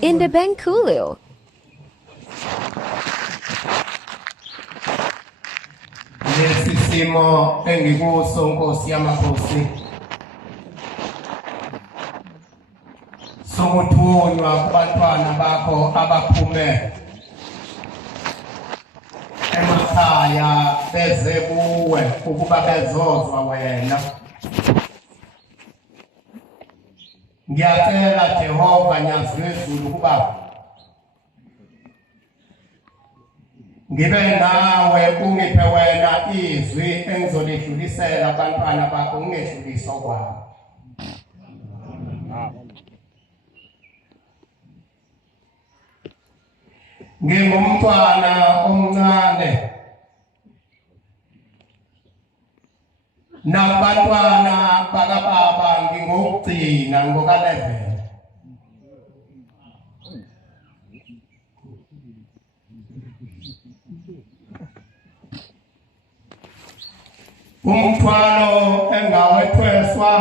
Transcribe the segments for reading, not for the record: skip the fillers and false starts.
Inda Bengkulu. Lesi simo engikuso Nkosi yamakhosi sokuthunywa kubantwana bakho abaphume emakhaya beze kuwe ukuba bezozwa wena. Ngiyacela Jehova Nyazi wezulu ukuba ngibe nawe ungiphe wena izwi engizolidlulisela abantwana bakho ungedluliswa kwabo. Ngingumntwana omncane nabantwana bakababa ngingokugcina ngoka-11. Umthwalo engawethweswa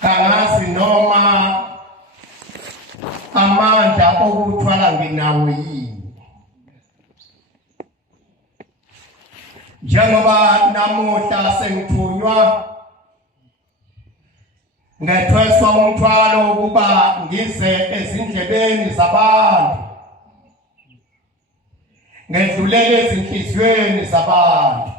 kangazi noma amandla okuthwala nginawo yini. Njengoba namuhla sengithunywa ngethweswa umthwalo ukuba ngize ezindlebeni zabantu, ngedlulele ezinhliziyweni zabantu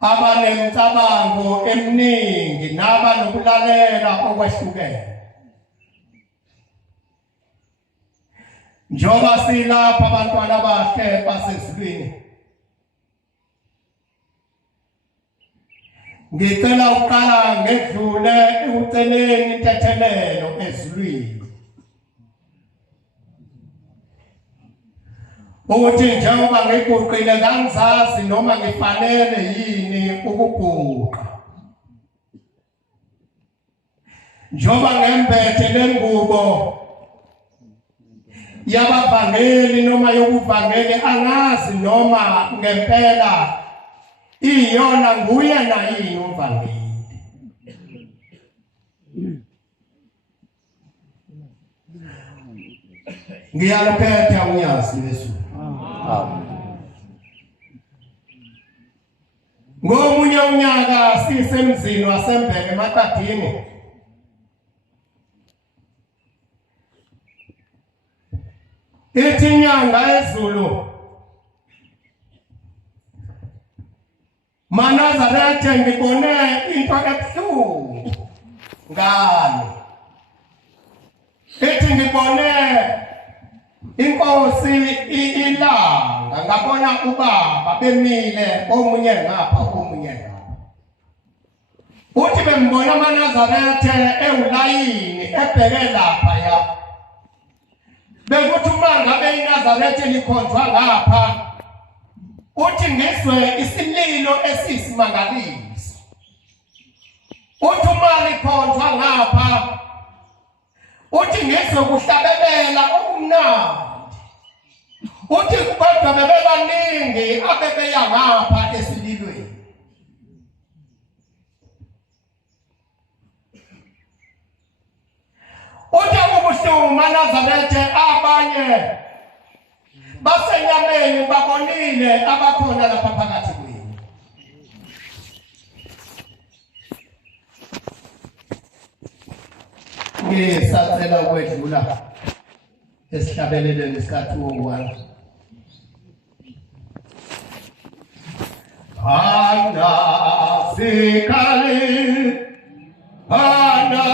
abanemicabango eminingi nabanokulaleka okwehlukene. Njoba silapha abantwana abahle basezulwini, ngicela ukuqala ngedlule ekuceleni intethelelo ezulwini ukuthi njengoba ngiguqile ngangizazi noma ngifanele yini ukuguqa. Njoba ngembethe lengubo yabavangeli noma yokuvangeli angazi noma ngempela iyona nguyena yini umvangeli. Ngiyaliphetha unyazi Yesu. Ngomunye unyaka sisemzini waseMbeke eMaqadini, ithi inyanga ezulu Manazarethe ngibone into ebuhlungu ngani. Ithi ngibone inkosi ilanga, ngabona ubaba bemile omunye ngapha omunye ngapha. Uthi bembona aManazarethe ewulayini ebheke lapha ya. Bekuthi uma ngabe iNazarethe likhonjwa ngapha, uthi ngizwe isililo esiyisimangaliso. Uthi uma likhonjwa ngapha, uthi ngizwe kuhlabelela okumnandi. Uthi kodwa bebebaningi abebeya ngapha esililweni. Uthi akubuhlungu uManazarethe abanye basenyameni babonile abakhona lapha phakathi kwenu. Ngisacela ukwedlula esihlabeleleni sikaThungwane. Hana sikali, hana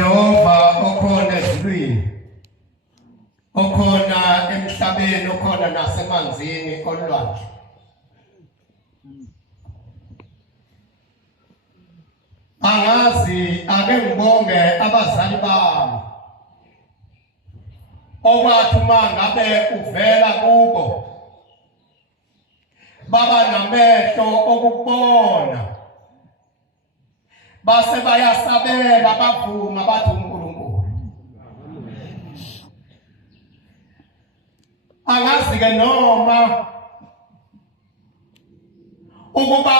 Jehova okhona ezulwini, okhona emhlabeni, okhona nasemanzini olwandle. Angazi ake ngibonge abazali bami okwathi uma ngabe uvela kubo baba namehlo okubona base bayasabela bavuma bathi uNkulunkulu. Angazi ke noma ukuba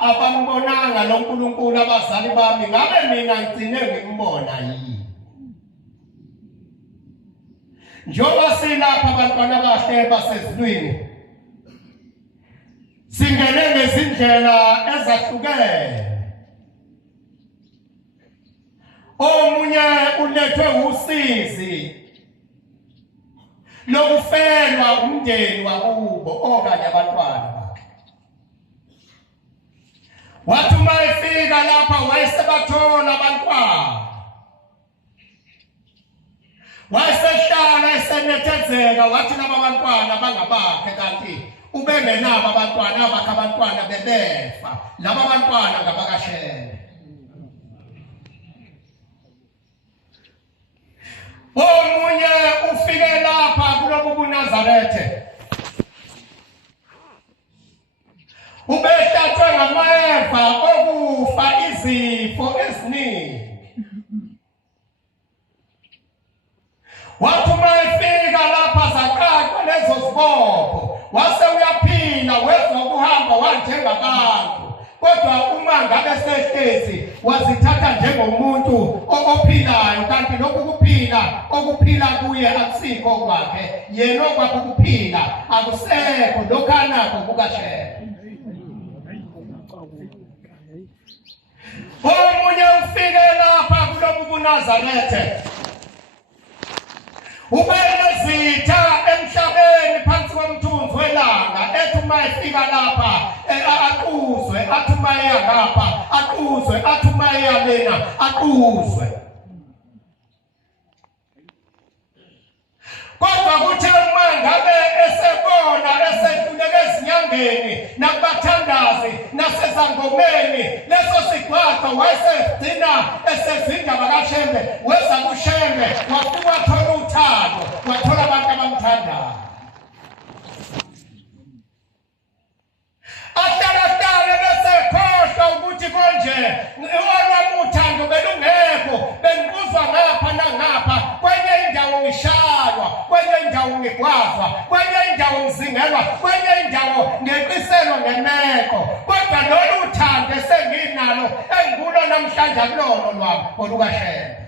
abambonanga lo Nkulunkulu abazali bami ngabe mina ngicine ngimbona yini. Njoba silapha abantwana abahle basezulwini singene ngezindlela ezahlukene. Omunye ulethwe usizi lokufelwa umndeni wakubo okanye abantwana bakhe. Wathi uma efika lapha wayesebathola abantwana, wayesehlala esenethezeka wathi laba bantwana bangabakhe kanti ubengenabo abantwana abakhe abantwana bebefa, laba bantwana ngabakashele. Omunye ufike lapha kulobu buNazarethe ubehlatshwe ngamayeva okufa izifo eziningi. Wathi uma efika lapha zaqaqwa lezo zibopho wase uyaphila wezwa ukuhamba wanjengabantu, kodwa uma ngabe sehlezi wazithatha njengomuntu ophilayo, kanti lokhu okuphila kuye akusikho kwakhe, yena okwakhe ukuphila akusekho, lokhanakho kukashela. Omunye ufike lapha kulobu buNazarethe ubelezitha emhlabeni phansi komthunzi welanga, ethi uma efika lapha aquzwe, athi uma eya ngapha aquzwe, athi uma eya lena aquzwe. Kodwa kuthe uma ngabe esebona esedluleke ezinyangeni nakubathandazi nasezangomeni, leso sigwaqo wayesigcina esezindaba kaShembe, weza kuShembe wafika wathola uthando, wathola abantu abamthandayo. Ahlala bese khohlwa ukuthi konje olwami uthando belungekho, bengibuzwa ngapha nangapha, kwenye indawo ngishaywa, kwenye indawo ngigwazwa, kwenye indawo ngizingelwa, kwenye indawo ngeqiselwa ngemeko, kodwa lolu uthando esenginalo engikulo namhlanje akulona lwami olukaShembe.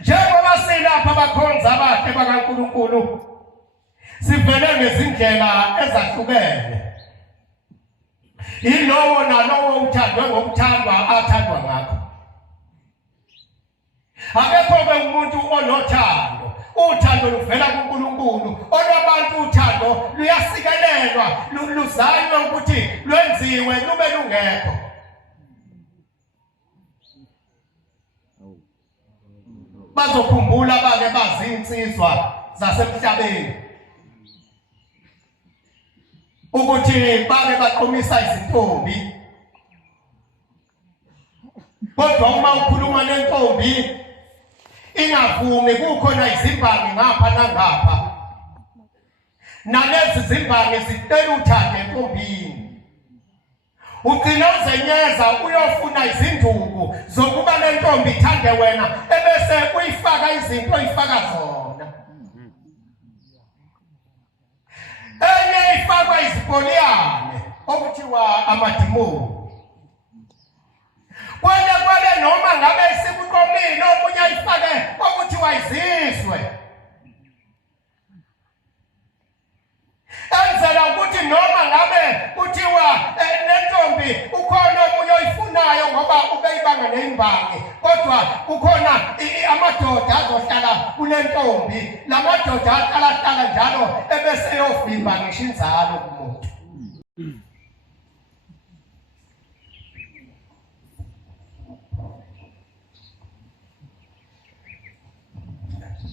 Njengoba silapha abakhonza abahle bakaNkulunkulu sivele ngezindlela ezahlukene, yilowo nalowo uthandwe ngokuthandwa athandwa ngakho. Akekho-ke umuntu onothando, uthando luvela kuNkulunkulu. Olwabantu uthando luyasikelelwa, luzanywa ukuthi lwenziwe lube lungekho. Bazokhumbula bake bazinsizwa zasemhlabeni ukuthi bake baqomisa izintombi, kodwa uma ukhuluma nentombi ingavumi, kukhona izimbangi ngapha nangapha, nalezi zimbangi zicela uthando entombini. Ugcina uzenyeza uyofuna izinduku zokuba lentombi ithande wena, ebese uyifaka izinto oyifaka zona. Enye ifakwa izipoliyane okuthiwa amadimoni. Kwale noma ngabe isibuqomile omunye ayifake okuthiwa izizwe, enzela ukuthi noma ngabe kuthiwa nentombi ukhona omunye oyifunayo ngoba ubeyibanga nembangi, kodwa ukhona amadoda azohlala kule ntombi, la madoda ahlala njalo ebese yovimba ngisho inzalo kumuntu.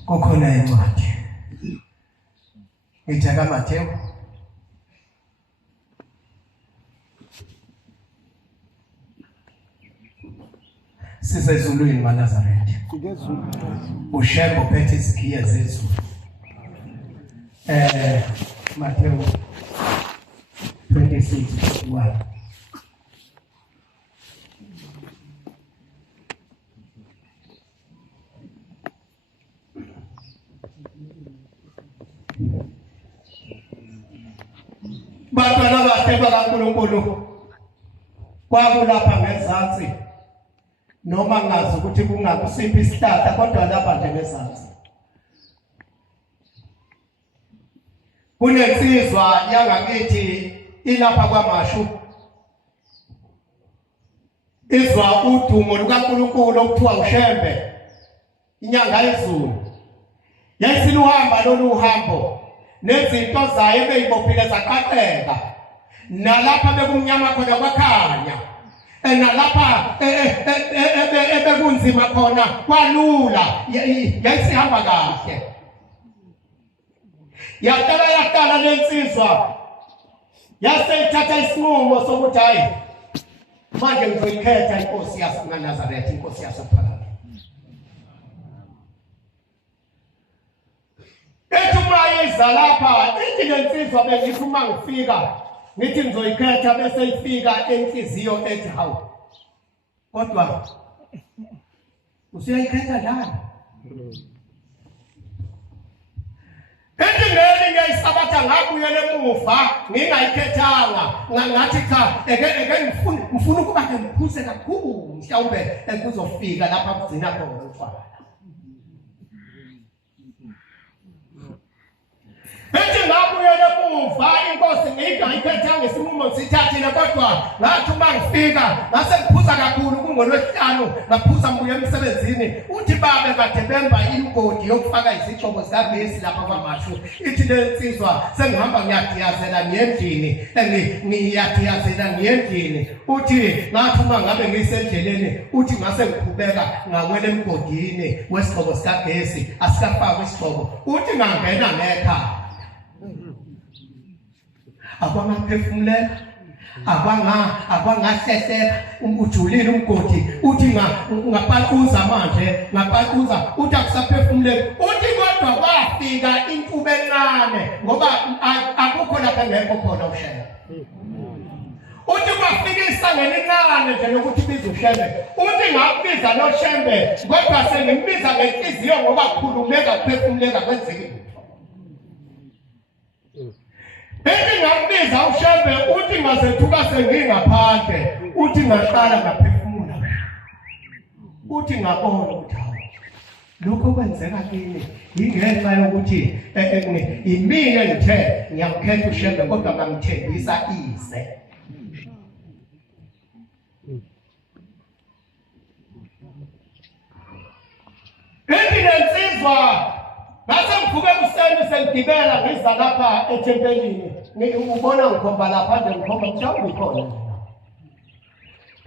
kukhona incwadi itheka Mateyu sisezulwini maNazaretha ushembo phethe izikhiya zezulu Mateyu 26:1 Bantwana bahle bakaNkulunkulu kwakulapha ngezansi noma ngazi ukuthi kungakusiphi isihlahla kodwa lapha nje ngezansi kunensizwa yangakithi ilapha kwaMashu izwa udumo lukaNkulunkulu okuthiwa uShembe inyanga yezulu yasiluhamba lolu hambo nezinto zayo beyibophile zaqaqeka nalapha bekumnyama khona kwakhanya nalapha ebekunzima khona kwalula yayisihamba kahle yaqala lensizwa yaseyithatha isinqumo sokuthi hayi manje ngizoyikhetha inkosi yaseNazaretha inkosi yasePhakade ethi lapha ithi lensizwa bengifuma ngifika ngithi ngizoyikhetha bese ifika enhliziyo ethi hawu kodwa usiyayikhetha njani ethi ngiyayisabatha ngabuyele emuva ngingayikhethanga ngathi cha ngifuna ukuba ngiphuze kakhulu mhlawumbe kuzofika lapha kugcina khona umfana ethi ngabuyele emuva inkosi ngiyikhetha ngesinqumo sithathile kodwa ngathi uma ngifika ngase ngiphuza kakhulu kungolwesihlanu ngaphuza ngibuye emsebenzini uthi babe kade bemba ingodi yokufaka izitshobo zikagesi lapha kwaMashu ithi lensizwa sengihamba ngiyadiyazela ngiyendlini ngiyadiyazela ngiyendlini uthi ngathi uma ngabe ngisendleleni uthi ngase ngikhubeka ngawela emgodini wesigcobo sikagesi asikafakwe isigcobo uthi ngangena ngekhaya akwangaphefumuleka akwangahleseka ujulile umgodi uthi ngapakuza manje ngapakuza uthi akusaphefumuleki uthi kodwa kwafika intuba encane ngoba akukho lapha ngekho khona uShembe uthi kwafika isangene encane nje lokuthi biza uShembe uthi ngakubiza noShembe kodwa sengimbiza ngenhliziyo ngoba kukhulumeka kuphefumuleka kwenzeke Ethi ngambiza uShembe uthi ngazethuka sengingaphandle uthi ngaqala ngaphefumula uthi ngabona ukuthi lokho kwenzeka kimi ingenxa yokuthi imina ngithe ngiyamkhetha uShembe kodwa ngangithembisa ize ethi lensizwa base ngivuke kuseni sengigibela ngiza lapha ethempelini ngikubona ngikhomba lapha nje ngikhomba mhlawumbe ikhona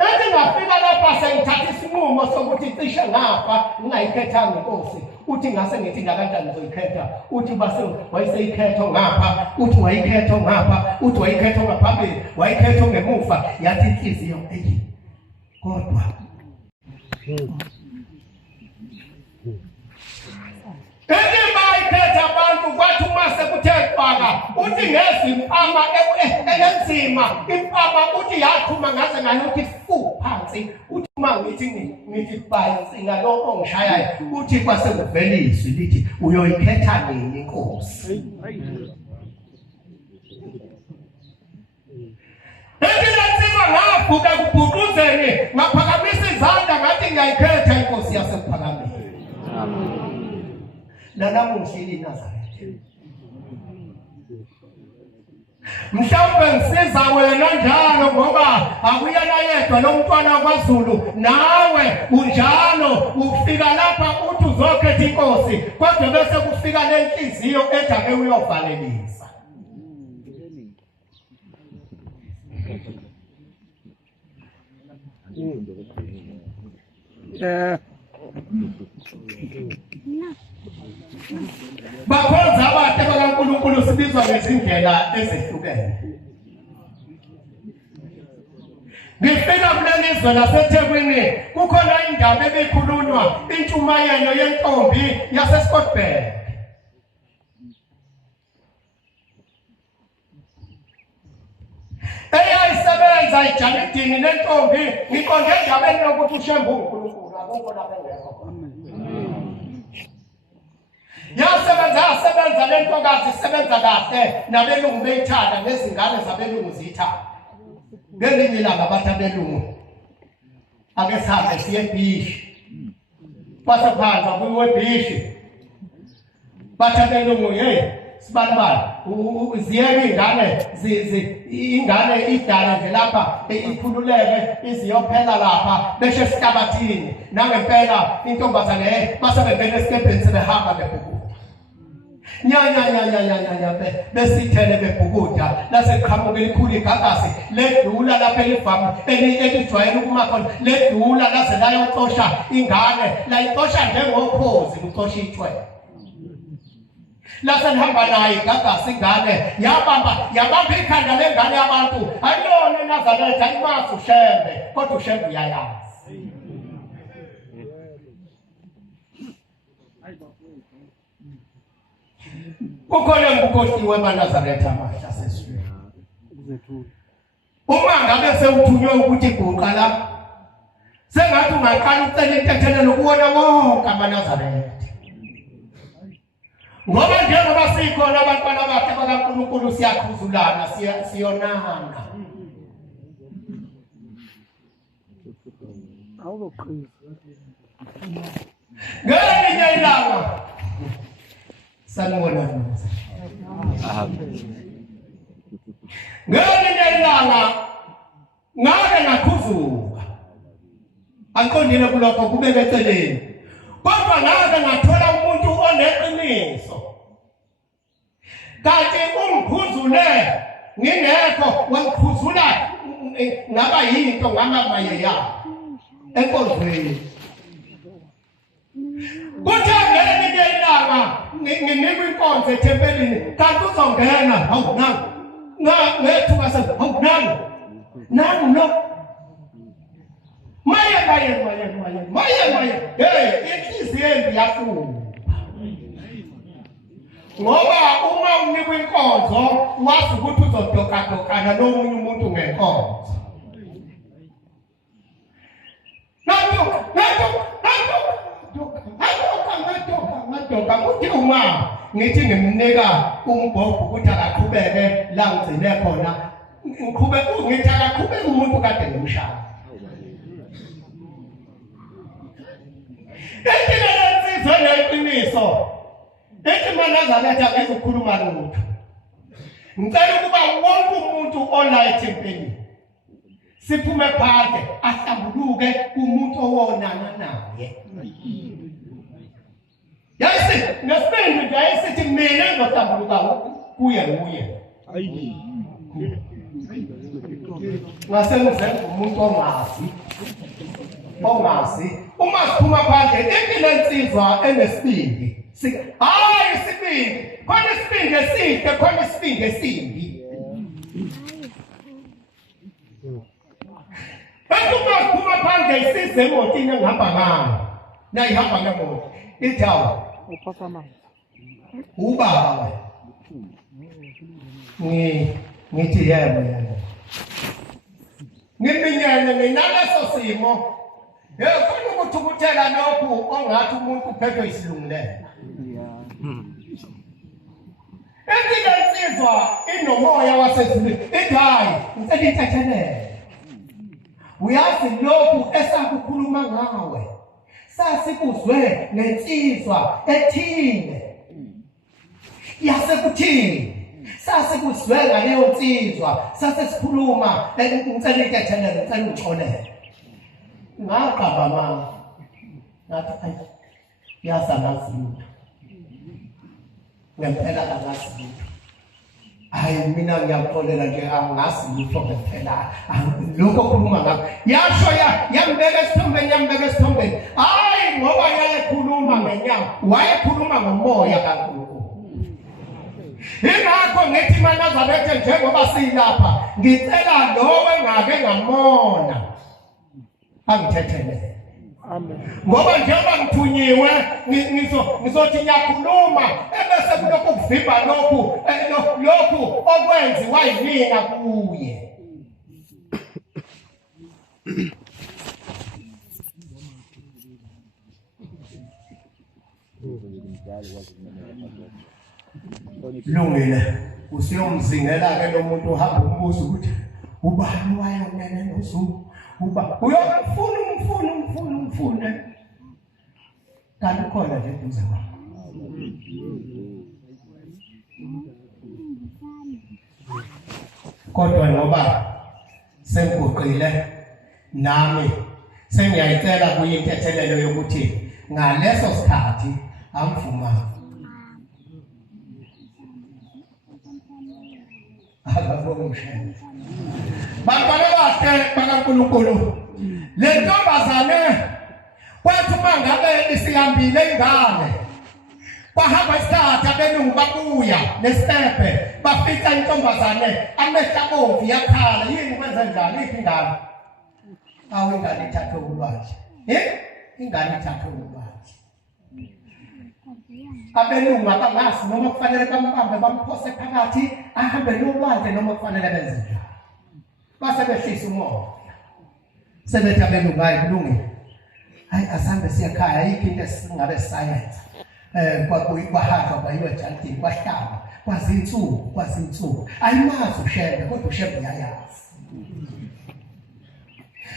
ethi ngafika lapha sengithatha isinqumo sokuthi cishe ngafa ngingayikhethanga inkosi uthi ngase ngithi kanjani ngizoyikhetha uthi base wayiseyikhetho ngapha uthi wayikhetho ngapha uthi wayikhetho ngaphambili wayikhetho ngemuva yathi inhliziyo eyi kodwa bayikhetha abantu kwathi uma sekuthexwaka uthi ngezimpama enzima impama uthi yathuma ngaze ngalokuthi fu phansi uthi uma ngithi phansi ngalo ongishayayo uthi kwasekuveliswe lithi uyoyikhetha nini inkosi Ethi ngavuka kubhuquzeni ngaphakamisa izandla ngathi ngiyayikhetha inkosi yasePhakade nanamuhla iNazaretha mhlawumbe ngisiza wena njalo ngoba akuyena yedwa lo mntwana kwaZulu nawe unjalo ufika lapha uthi uzokhetha inkosi kodwa bese kufika lenhliziyo ethi ake uyovalelisa sibizwa ngezindlela ezehlukene. Ngifika kulelizwe laseThekwini kukhona indaba ebekhulunywa intshumayelo yentombi yaseScottsburg. Eyayisebenza eJanidini lentombi ngiqonde endabeni yokuthi ushembe uNkulunkulu akukho lapha engekho. Yasebenza lentokazi isebenza kahle nabelungu beyithanda nezingane zabelungu ziyithanda. Ngelinye ilanga bathi abelungu ake sihambe siye eBhishi. Basaphansi kuyiwe eBhishi. Bathi abelungu sibalibala ziyeke ingane idala nje lapha ikhululeke iziyophela lapha beshe esitabathini nangempela intombazane basebengena esikebheni sebehamba bebhukuda. Nya besithele bebhukuda laseqhamuke likhulu igagasi ledlula lapha elivama elijwayele ukuma khona ledlula laze layocosha ingane layicosha njengokhozi kucosha ithwe. Lase nihamba naye igagasi ingane yabamba ikhanda lengane yabantu ayilona eNazaretha ayimazi ushembe kodwa ushembe uyayazi. Kukhona umkhosi weNazaretha amasha sesizwe. Uma ngabe sewuthunywe ukuthi guqa la sengathi ungaqala ucela intethelelo lokubona wonke amaNazaretha. Ngoba njengoba sikhona abantwana bakhe bakaNkulunkulu siyakhuzulana siyonana. Ngelinye ilanga sanibona nini? Ngelinye ilanga ngake ngakhuzuka. Angiqondile kulokho kubeke eceleni. Kodwa ngake ngathola umuntu oneqiniso. Kanti ungikhuzule ngingekho wangikhuzula ngaba yinto ngamayeya enkonzweni. Kuthe ngelinye ilanga nginikwa inkonzo ethempelini kanti uzongena hawu ngethuka senze hawu nangu lo maye inhliziyo embi yahlupha. Ngoba uma unikwa inkonzo wazi ukuthi uzodokadokana nomunye umuntu ngenkonzo. Ngadoka ukuthi uma ngithi ngimnika umbhobho ukuthi akaqhubeke la ngigcine khona ngithi akaqhubeke umuntu kade ngimshaya. Insizwa leqiniso ethi maNazaretha ngeke ukukhuluma lutho. Ngicela ukuba wonke umuntu ola ethempelini siphume phandle ahlambuluke kumuntu owonana naye. Yayisi ngesibindi nje ayisithi mina ngizohlambuluka kuye. Ngasengizenza umuntu ongazi uma siphuma phandle impilo ensizwa enesibindi. Hayi isibindi khona isibindi esihle khona isibindi esimbi. Uma siphuma phandle isize emotini engihamba ngayo nayihamba ngemoto ithi hawu ubaba ngithi yebo ngiminyane nginaleso simo khona ukuthukuthela lokhu ongathi umuntu uphethwe isilungulela. Empilo ensizwa inomoya wasezulwini ithi hayi ngicela intethelelo. Uyazi lokhu esakukhuluma ngawe sasikuzwe ngensizwa ethile yasekuthini sasikuzwe ngaleyo nsizwa sasesikhuluma ngicela intethelelo ngicela ungixolele. Ngaqamba mama ngathi yasanazini ngempela akazi. Hayi mina ngiyaxolela nje angasi lutho ngempela lokho khuluma ngakho yasho yambeka esithombeni hayi ngoba yayekhuluma ngenyama wayekhuluma ngomoya kaNkulunkulu. Ingakho ngithi maNazaretha njengoba silapha ngicela lo engake ngamona angithethele. Amen. Ngoba njengoba ngithunyiwe ngizothi ngiyakhuluma ebese kulokhu kuvimba lokhu okwenziwa yimina kuye. Lungile usiyomzingela ke lo muntu uhamba umbuzo ukuthi ubani wayonene noZulu uba uyomfuna kanti khona nje duze kwakho. Kodwa ngoba senguqile nami sengiyayicela kuyintethelelo yokuthi ngaleso sikhathi amvuma ababongishe bantwana bahle bakaNkulunkulu le ntombazane kwathi mangabe isihambile ingane bahamba isikhathi abelungu babuya nesitepe bafika intombazane amehla bomvu yakhala yini kwenza njani iphi ingane ingane ithathwe ulwazi ingane ithathwe ulwazi abelungu abangazi noma kufanele bambambe bamphose phakathi ahambe nolwandle noma kufanele benze njani base behlisa umoya sebethi abelungu hayi kulungile asambe siyakhaya ayikho into esingabe science kwahanjwa kwayiwe ejantini kwahlaba kwazinsuku ayimazi ushembe kodwa ushembe uyayazi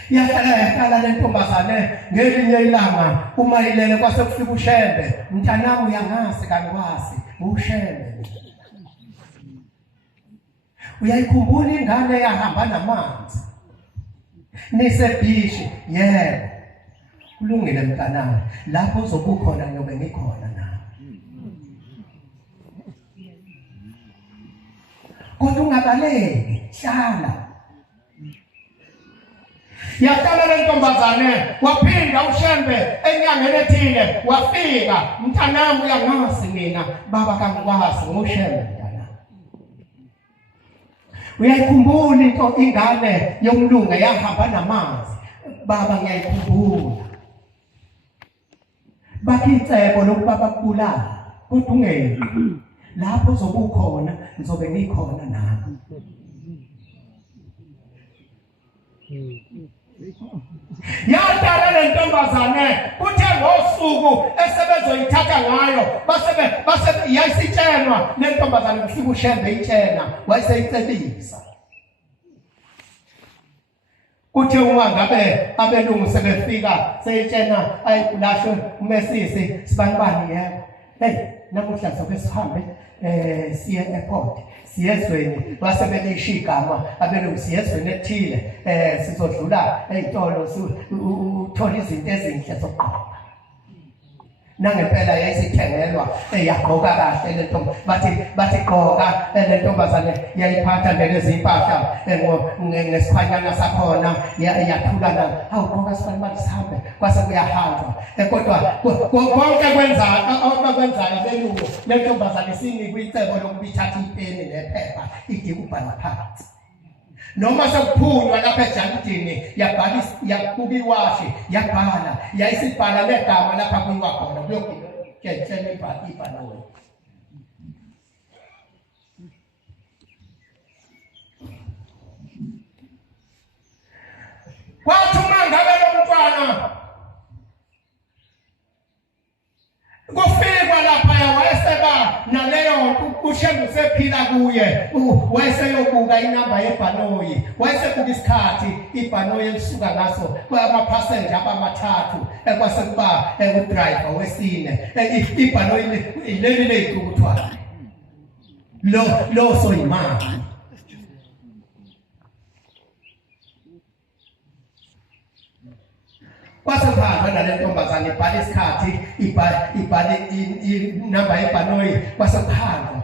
yahlala le ntombazane ngelinye ilanga uma ilele kwase kufika ushembe mntanami uyangasi kanwazi ushembe uyayikhumbula ingane yahamba namanzi nisebhishi yebo kulungile mntanami lapho uzobukhona nyobe ngikhona na kodwa ungabaleki hlala yahlala le ntombazane waphinda ushembe enyangeni ethile wafika mntanami uyangasi mina baba kangikwazi ngoshembe mntanami uyayikhumbula into ingane yomlungu yahamba namanzi baba ngiyayikhumbula bakicebo lokuba bakubulala kodwa ungeke lapho uzobukhona ngizobe ngikhona nami yadala le ntombazane kuthe ngosuku esebezoyithatha ngayo base yayisitshenwa le ntombazane kufika ushembe itshena wayeseyicebisa kuthe uma ngabe abelungu sebefika seyitshena ayikulahlwe umesisi sibanibani yebo namuhla soke sihambe siye airport siyezweni basebelesha igama abelungu siyezweni ethile sizodlula ezitolo uthola izinto ezinhle zokugqoka nangempela yayisithengelwa yagqoka kahle le ntombi bathi gqoka le ntombazane yayiphatha lezi impahla ngesikhwanyana sakhona yathulana awugqoka sifanele sihambe kwase kuyahanjwa kodwa konke kwenzayo belungu le ntombazane sinikwe icebo lokubithatha ipeni nephepha idinga ukubhala phansi noma sekuphunywa lapha ejantini yabuka iwashi yabhala yayisibhala legama lapha kuyiwa khona kuyokutshela ibhanoyi kwathi uma ngabe lo mntwana kufikwa lapha wayeseba naleyo ushembe sephila kuye wayeseyobuka inamba yebhanoyi wayesebuka isikhathi ibhanoyi elisuka ngaso kwama-passenger abamathathu kwasekuba udriver wesine ibhanoyi leli lethu kuthiwa lo soyimali kwasekuhamba nale ntombazane ibhala isikhathi ibhala inamba yebhanoyi kwasekuhamba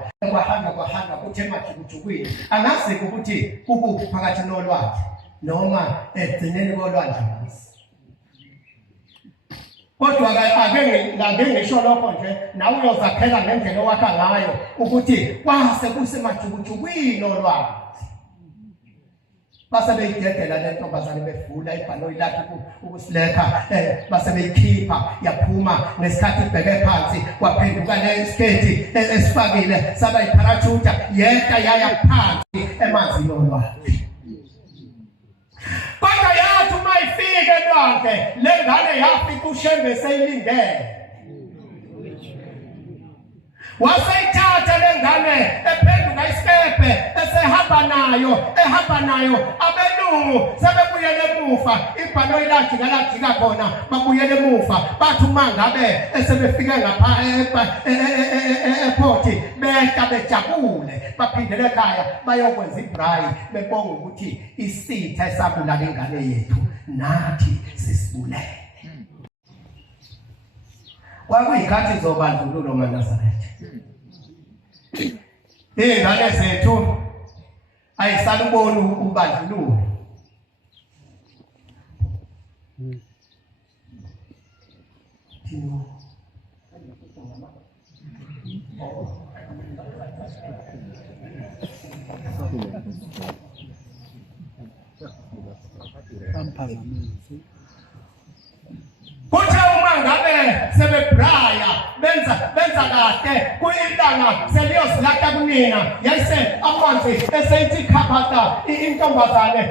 kwahamba kuthe emajukujukwini angazi ukuthi kukuphi phakathi nolwandle noma egcineni kolwandle kodwa ake ngisho lokho nje nawe uyozakhela ngendlela owakha ngayo ukuthi kwase kusemajukujukwini olwazi base beyidedela le ntombazane bevula ibhanoyi lakhe ukusiletha base beyikhipha yaphuma ngesikhathi ibheke phansi kwaphenduka lesiketi esifakile saba iparachute yeka yaya phansi emanzini olwazi kodwa yathi uma ifike lonke lengane yafika ushembe seyilingene wasayithatha lengane ephenduka isikepe esehamba nayo abelungu sebebuyele emuva ibhanoyi lajika khona babuyele emuva bathi uma ngabe esebefike ngapha airport behla bejabule baphindele ekhaya bayokwenza ibrayi bebonga ukuthi isitha esabulala ingane yethu nathi sisibulele kwakuyikhathi zobandlululo maNazaretha ingane zethu ayisaluboni ubandlululo kuthe uma ngabe sebebraya benza kahle kuyilanga seliyozilahla kunina yayise amanzi eseyithi khaphatha intombazane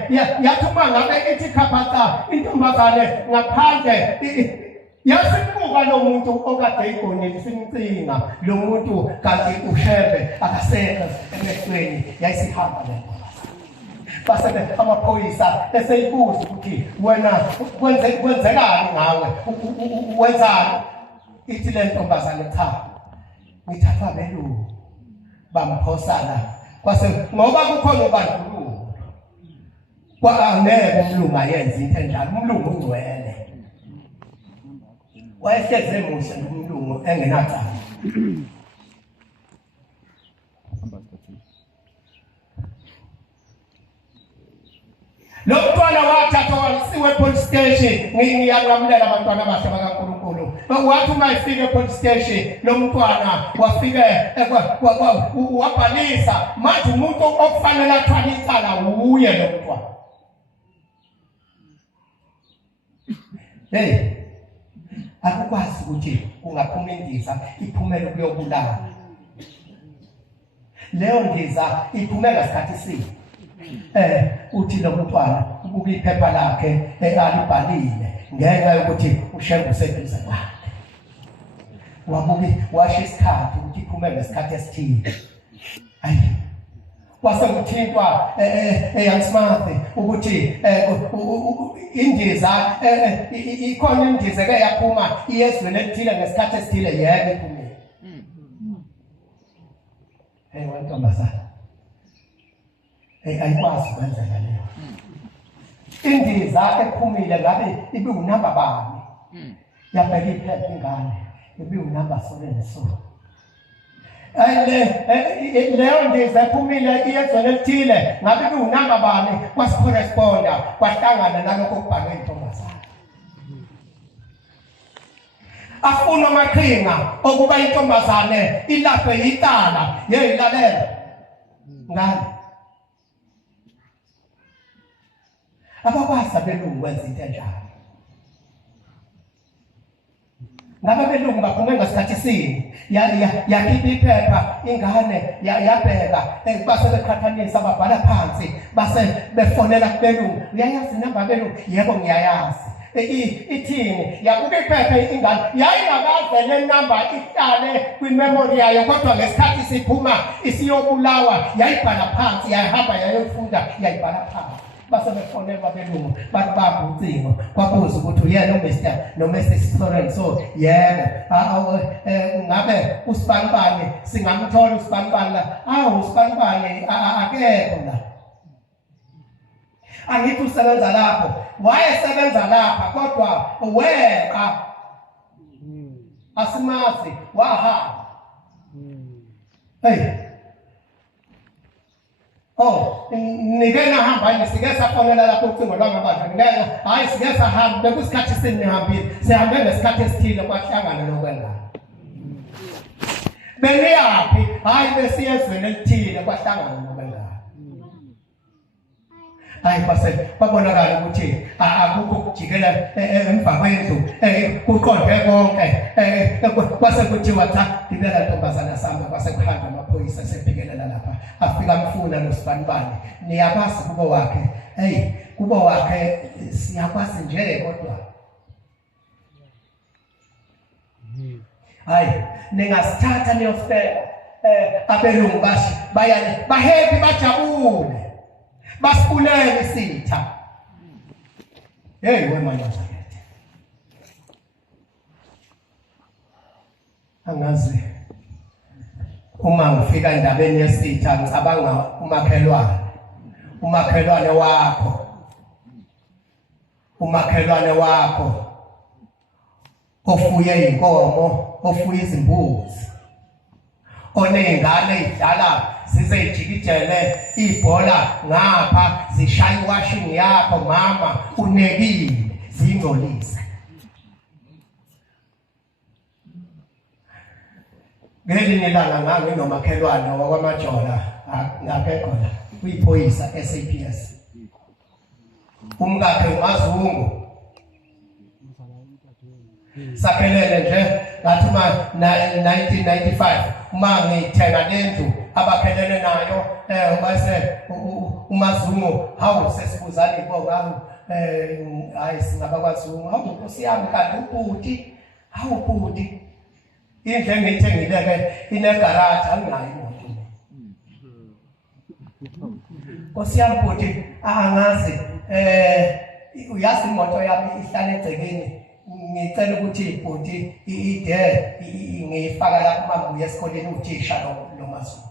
yathi uma ngabe ithi khaphatha intombazane ngaphandle yasibuka lo muntu okade igonile simcinga lo muntu kanti ushebe akasekho emehlweni yayisihamba le base amaphoyisa eseyibuza ukuthi wena kwenzekani ngawe wenzani ithi le ntombazane cha ngithatha belungu bamphosana kwase ngoba kukhona ubandlululo kwangeke umlungu ayenze into enjalo umlungu ungcwele wayehleze emuhle umlungu engenacala lo mntwana wathathwa wasiwe police station ngiyaqamulela abantwana abahle bakaNkulunkulu wathi uma efika police station lo mntwana wafike wabhalisa manje umuntu okufanele athwale icala uye lo mntwana akukwazi ukuthi kungaphuma indiza iphumele kuyobulala leyo ndiza iphumela ngasikhathi sini uthi lo mntwana ubuka iphepha lakhe alibhalile ngenxa yokuthi ushembe useduze kwakhe wabuki washo isikhathi ukuthi iphumele ngesikhathi esithile wase kuthintwa eyansmathi ukuthi indiza ikhona indiza ke yaphuma iyezweni elithile ngesikhathi esithile yeke iphumile wantombazana ayikwazi ukwenzeka leyo indiza ephumile ngabe ibe unamba bani yabheka iphepha ingane ibe unamba so and so leyo ndiza ephumile iyezweni elithile ngabe ibe unamba bani kwasicorresponda kwahlangana nalokho kubhalwe intombazana afuna amaqhinga okuba intombazane ilahlwe yicala yeyilalela ngani abakwazi abelungu wenza into enjalo ngabe belungu baphume ngasikhathi sini yakhipha iphepha ingane yabheka base beqhathanisa babhala phansi base befonela kubelungu uyayazi namba belungu yebo ngiyayazi ithini yakuba iphepha ingane yayingakaze le number ihlale kwi-memory yayo kodwa ngesikhathi siphuma isiyobulawa yayibhala phansi yahamba yayofunda yayibhala phansi base befonela abelungu babamba ucingo kwabuza ukuthi uyena Mr. Soren so yebo ngabe usibanibani singamthola usibanibani la usibanibani akekho la angithi usebenza lapho wayesebenza lapha kodwa weqa asimazi wahamba Oh, ningena hamba nisike safonela lapho ucingo lwangabantu ngeke hayi sike sahamba bekusikhathi sinihambile sihambe ngesikhathi esithile kwahlangana nokwengana beniyapi hayi besiyezweni elithile kwahlangana nokwengana hayi babonakala ukuthi akukho ukujikela emva kwendlu kuqonde konke kwase kuthiwa cha ibela ntombazana sami kwase kuhamba amaphoyisa sephekelela lapha afika mfuna noSibanibani niyakwazi kubo wakhe kubo wakhe siyakwazi nje kodwa hayi ningasithatha niyofela abelungu bashi bahappy bajabule basifulele isitha wemanje angazi uma ngifika endabeni yesitha ngicabanga umakhelwane wakho ofuye inkomo ofuye izimbuzi onengane idlala zizejikijele ibhola ngapha zishaya iwashing yakho mama unekile zingcolise ngelinye ilanga nganginomakhelwane wakwamajola ngakekho la kuyiphoyisa SAPS umkakhe uMazungu saphelele nje ngathi 1995 uma ngithenga lendlu abaphelele nayo base uMazungu hawu sesibuzana ibonga hayi singabakwaZungu hawu Nkosi yami kanti ubhuti hawu ubhuti indle engiyithengileke inegarage anginayo imoto Nkosi yami ubhuti angazi uyazi imoto yami ihlala egcekeni ngicela ukuthi ibhuti ide ngiyifaka lapha mambuye esikoleni uthisha lo Mazungu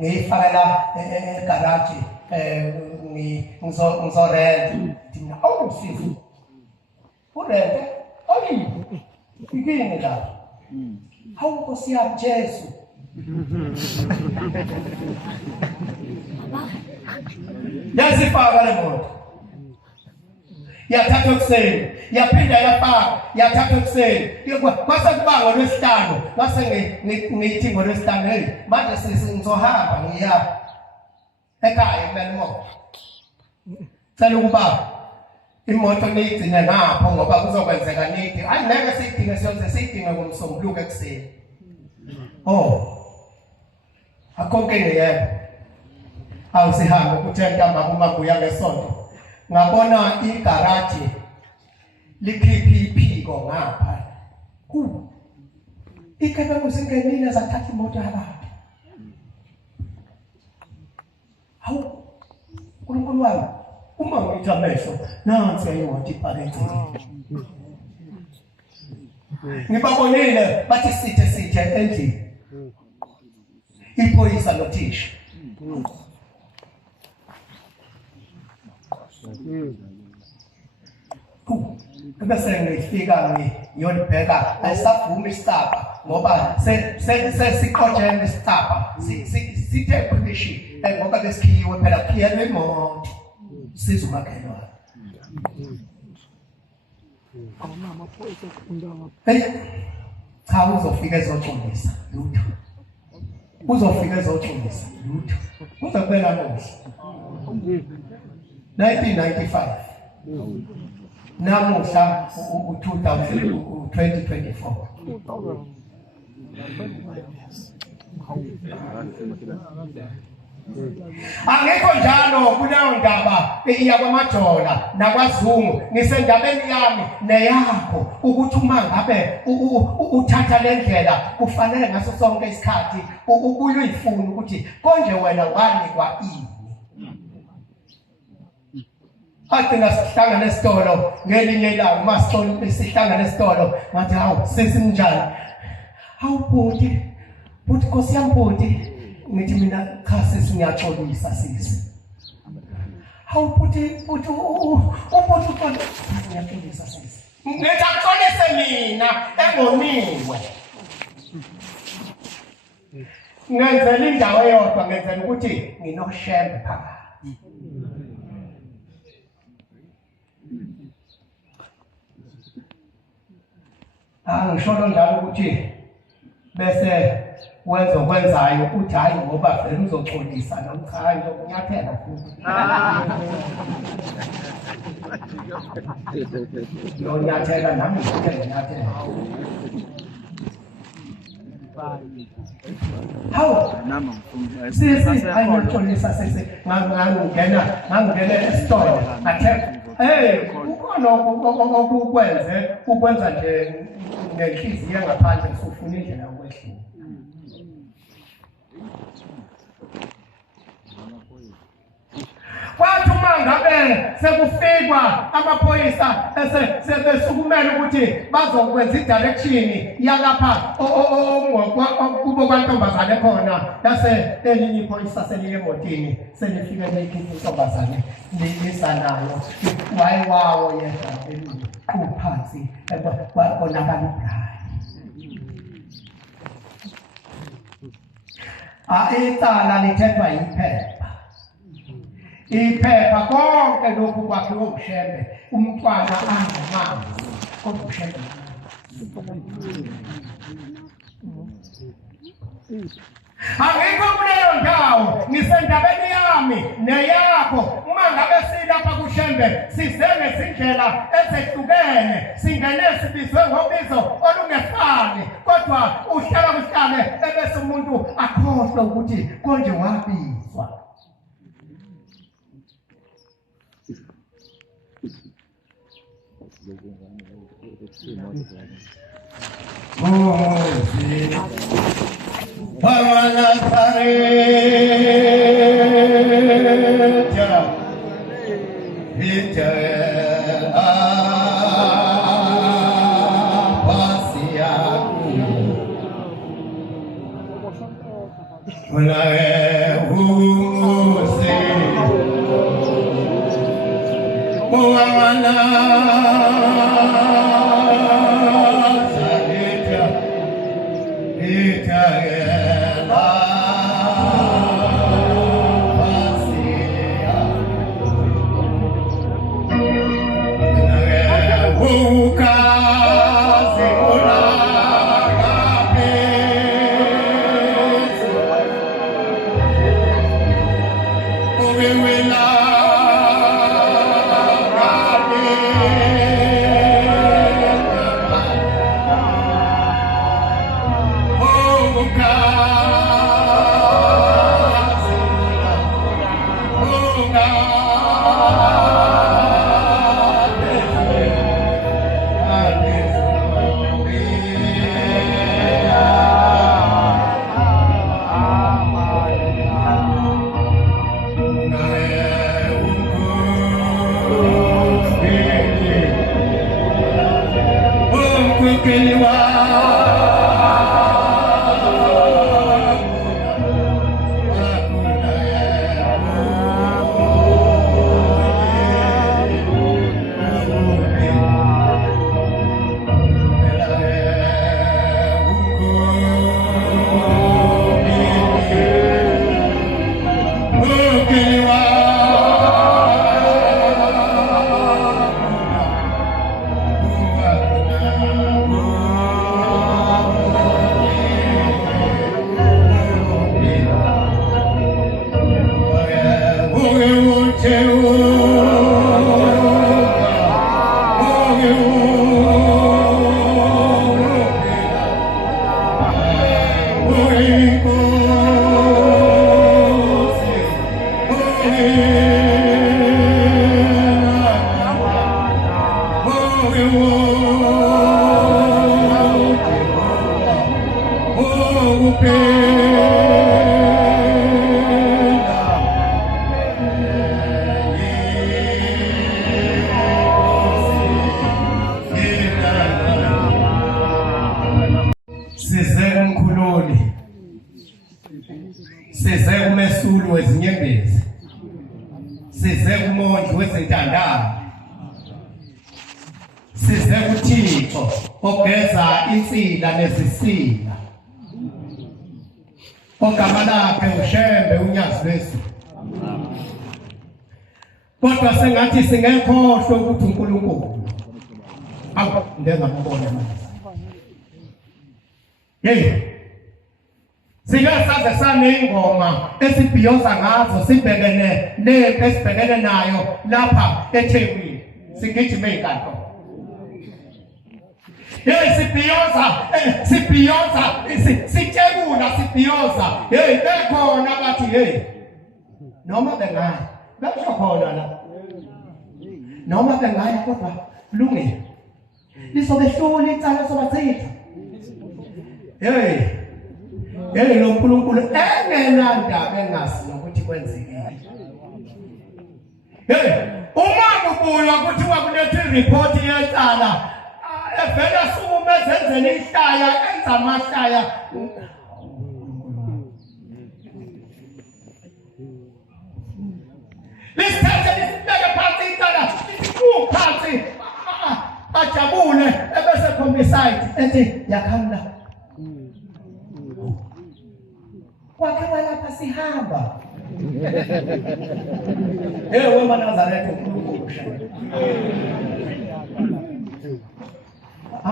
ngiyifaka la egarage ngizorent thina awusifu urente ayi ikini la hawu Nkosi yami Jesu yazifaka le moto yathatha ekuseni yaphinda yapaka yathatha ekuseni kwase kubanga lwesihlanu base ngithi ngolwesihlanu manje sizohamba ngiya ekhaya eMelmo cela ukuba imoto niyigcine ngapho ngoba kuzokwenzeka nithi angeke sidinge siyoze sidinge ngomsombuluko ekuseni akonke yebo awusihambe kuthe ntamba kumabuya ngesonto ngabona igarage likhiphi iphiko ngapha ikebe kusingenile zathatha imoto yabantu hawu uNkulunkulu wami uma ngithi amehlo nansi imoto ipakethe ngibabonile bathi sithe endlini iphoyisa nothisha bese ngifika ngiyolibheka ayisavumi isitapa ngoba sesiqojene isitapa sithe polishi ngoba besikhiwe phela khiyelwe imoto sizumakhelwa cha uzofika ezoxolisa lutho uzofika ezoxolisa lutho uzobela nohle 1995 namuhla u2024 angekho njalo kuleyo ndaba iyakwamajola nakwaZungu ngisendabeni yami neyakho ukuthi uma ngabe uthatha lendlela kufanele ngaso sonke isikhathi ukuyifuna ukuthi konje wena wanikwa ini athina sihlangana esitolo ngelinye ilanga masitolo sihlangana esitolo ngathi hawu sesinjani hawu bhuti Nkosi yami bhuti ngithi mina cha sesiyaxolisa sisi hawu bhuti siyaxolisa sisi ngithi akuxolise mina engoniwe ngenzela indawo eyodwa ngenzela ukuthi nginoshembe phakathi. Ngisho njalo ukuthi bese wenza okwenzayo uthi hayi ngoba vele uzoxolisa noma cha ngizokunyathela futhi. Ngiyathela nami ngiyathela. Hawu sisi ayinoxolisa sisi ngangena esitolo athe ukhona ukwenza nje ngenhliziyo ngaphandle sifuna indlela yokwehlula. Kwathi uma ngabe sekufikwa amaphoyisa sebesukumela ukuthi bazokwenza i-direction yalapha kubo kwantombazane khona lase elinye iphoyisa selike emotini selifike likhipha intombazane lisanayo wayewawo yedwa phansi konakala ubrayi. Icala lithethwa iphepha konke lokhu kwakhe okushembe umntwana angamanzi okushembe. Angikho kuleyo ndawo ngisendabeni yami neyakho uma ngabe silapha kushembe size ngezindlela ezehlukene singene sibizwe ngobizo olungefani kodwa uhlala kuhlale ebese umuntu akhohlwe ukuthi konje wabizwa. Size umesulu wezinyembezi, size umondli wezintandane, size kuThixo ogeza insila nezisila. ogama lakhe uShembe uNyazi Wesu. Kodwa sengathi singekhohlwe ukuthi uNkulunkulu ngengambona manje. Singasaze saneyingoma esibhiyoza ngazo sibhekene nempi esibhekene nayo lapha eThekwini. Sigijime inkantolo. Sitshekula sibhiyoza. Bekhona bathi noma bengaya. Basho khona la. Noma bengaya kodwa kulungile. Lisobe hlula icala sobathitha. Lo uNkulunkulu engenandaba engazi nokuthi kwenzekile. Uma kubuywa kuthiwa kulethe report yecala evela sukume ezenzela ihlaya enza amahlaya. Lisithathe lisibeke phansi icala phansi ajabule ebese homicide ethi yakhamla. Kwakhe walapha sihamba. Wema Nazareth uNkulunkulu.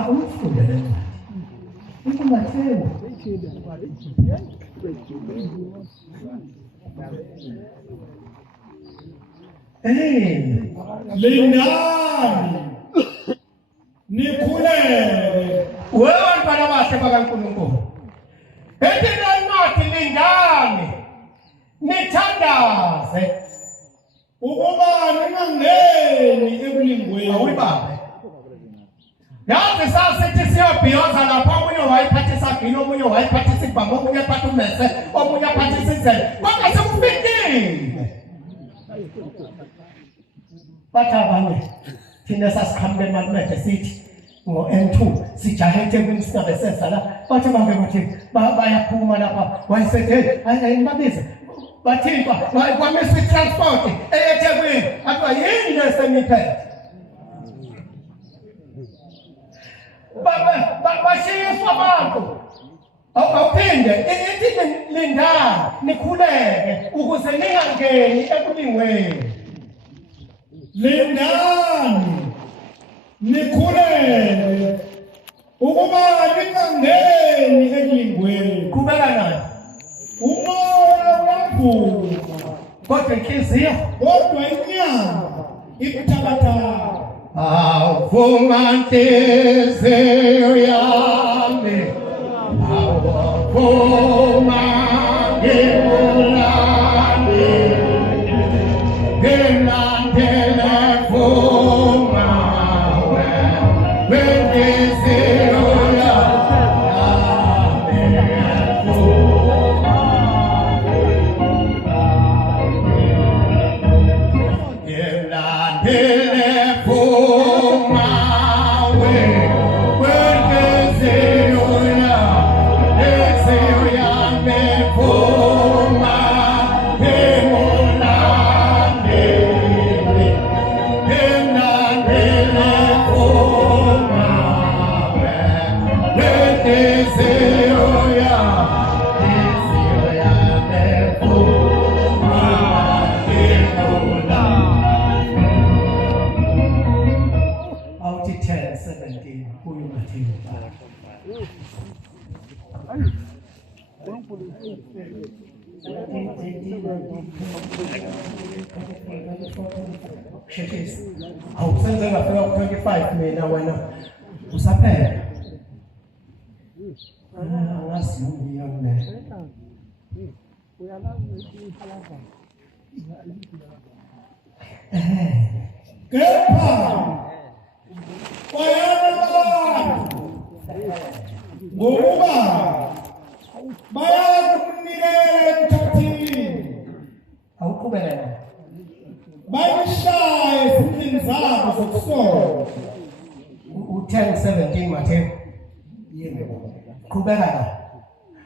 Umfundo le ncwadi. Ukumathemba. Lindani. Nikhuleke. Wewe bantwana bahle bakaNkulunkulu. Ethi ncwadi lindani. Nithandaze ukuba ningangeni ekulingweni. Awuyibabe. Yazi sasithi siyobhiyoza lapha omunye wayiphathisa gini omunye wayiphathisa ibhambo omunye ephatha umese omunye aphathisa izele. Konke sekufikile. Bathi abanye thina sasiqhamuka eMakumede sithi ngo-N2 sijahe eThekwini singabe seza la. Bathi bange bathi bayaphuma lapha wayesethe ayibabize. Bathintwa kwamisa itransport eThekwini athiwa yini lesemiphethe. Bashiyiswa abantu. Awuphinde ithi lindani nikhuleke ukuze ningangeni ekulingweni. Lindani nikhuleke ukuba ningangeni ekulingweni. Qhubeka nayo. Umoya uyavuma kodwa inhliziyo kodwa inyama ibuthakathaka. Avuma inhliziyo yami. Avuma ngibulali. Ngilandele vuma wenhliziyo yami. Ngilandele vuma wenhliziyo yami. Vuma ngibulali. Ngilandele vuma wenhliziyo yami. Vuma ngibulali. Awuthi 10:17 kuyo Matthew. Awusenze ngafika ku-25 mina wena usaphela. Angazi ngiyona. Kepha bayana abantu ngokuba bayakunikela emthathini. Awuqhubeka. Bayishaye ezindlini zabo zokusola. U-10:17 Matthew. Qhubeka.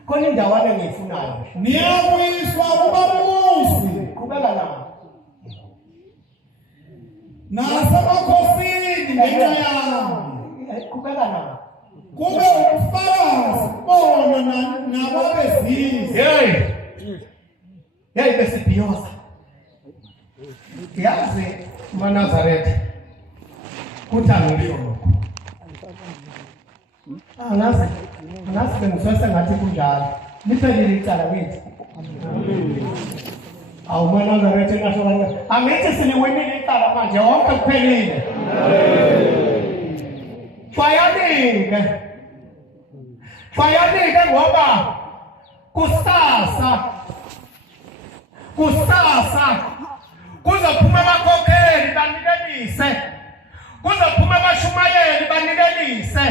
Khona indawana engiyifunayo. Niyabuyiswa kubabusi. Qhubeka na. Nasemakhosini ngenxa yami. Qhubeka na. kube ubufakazi bona nababezizwe. Hey besibhiyoza. Yazi maNazaretha kuthanga ngisho angazi bengiswese ngathi kunjalo liphelile icala kithi awu maNazaretha ngasho kanjani angithi siliwinile icala manje wonke kuphelile Fayanike ngoba kusasa kuzophuma abakhokheli banikelise, kuzophuma abashumayeli banikelise,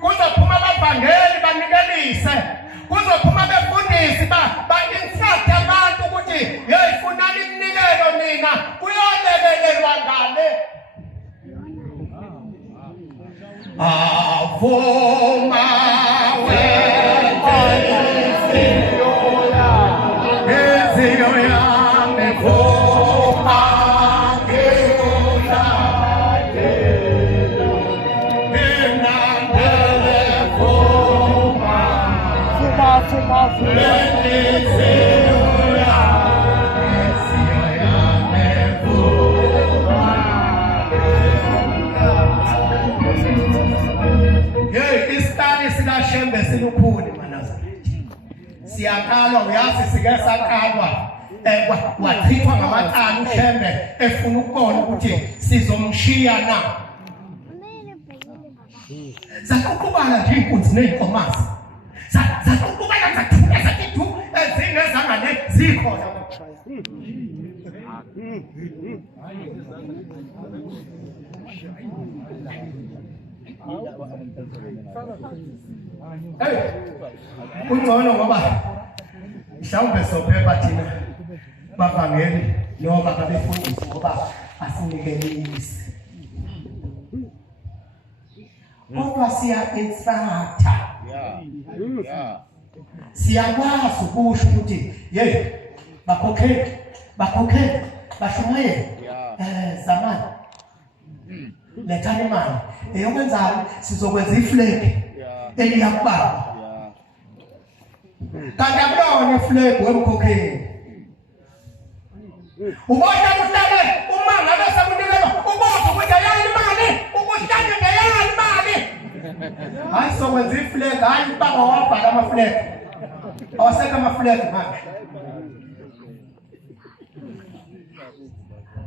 kuzophuma abavangeli banikelise, kuzophuma abefundisi ba-instruct abantu ukuthi funani iminikelo nina kuyolekelelwa ngale. Avuma silukhuni maNazaretha siyakalwa uyazi sike sakalwa wachithwa ngamathala uShembe efuna ukubona ukuthi sizomshiya na zakukubala nje inkunzi nezinkomazi zakukubala zathula zathu ezingezangane zikhona kungcono ngoba mhlawumbe sophepha thina bavangeli noma babefundisi ngoba asinikelisi kodwa siya-instructor siyakwazi ukusho ukuthi bakhokheli bashumayeli zamani lethani imali eyokwenzani sizokwenza iflegi eliyakubaba kanti akulona iflegi wemkhokheli ubona kuhlale uma ngabe sekunikela ubona ukuthi ayani imali ukuhlale ngeyani imali hayi sokwenza iflegi hayi baba wabhala amaflegi awaseka amaflegi manje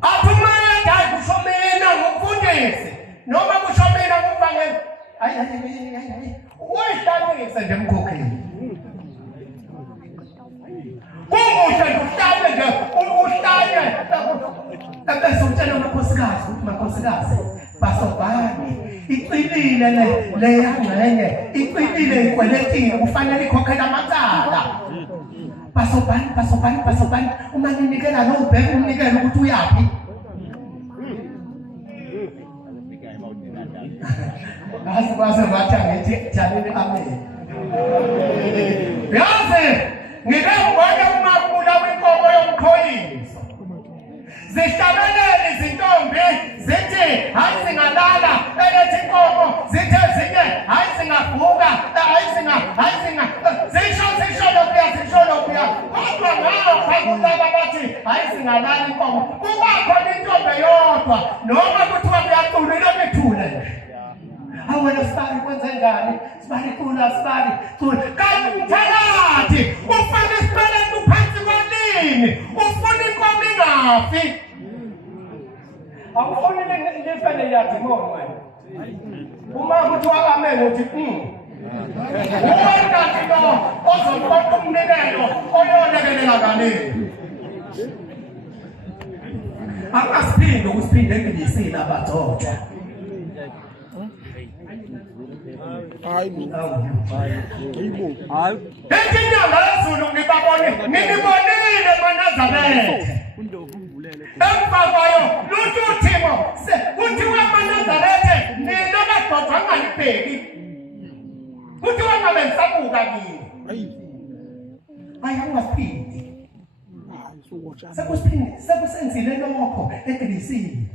aphumana hayi kusho mina ngumfundisi noma kusho mina ngumvangeli hayi uyihlalise nje emkhokheli kukuhle uhlale nje uhlale ebese utshela amakhosikazi ukuthi makhosikazi basobhani iqinile le yangcenye iqinile ikweletile kufanele ikhokhela amacala basobhani uma ninikela lo ubheke umnikelo ukuthi uyaphi kwaze bathi angithi jalini amen yazi ngike ngibone uMakhula wenkomo yomkhoyiso zihlabelele izintombi zithi hayi singalala elethi inkomo zithi ezinye hayi singavuka zisho lokhuya kodwa ngapha kulaba bathi hayi singalala inkomo kuba khona intombi yodwa noma kuthiwa kuyacula ilobethule awena sibali kwenze njani sibali kula sibali kanti umthakathi ufane isibeleni uphansi kwanini ufuna inkomo ingafi awufuni lefele yadimoni wena uma kuthiwa amen uthi uwongathi lo ozokupha umnikelo oyolekelela kanini akasiphinde ukusiphinde engidisile abadoda Inyanga yezulu nginibonile maNazaretha emva kwayo lutho uthimo kuthiwa maNazaretha nina badodwa angalibheki kuthiwa ngabe ngisabuka kini ayangasiphindi sekusenzile lokho ekilisini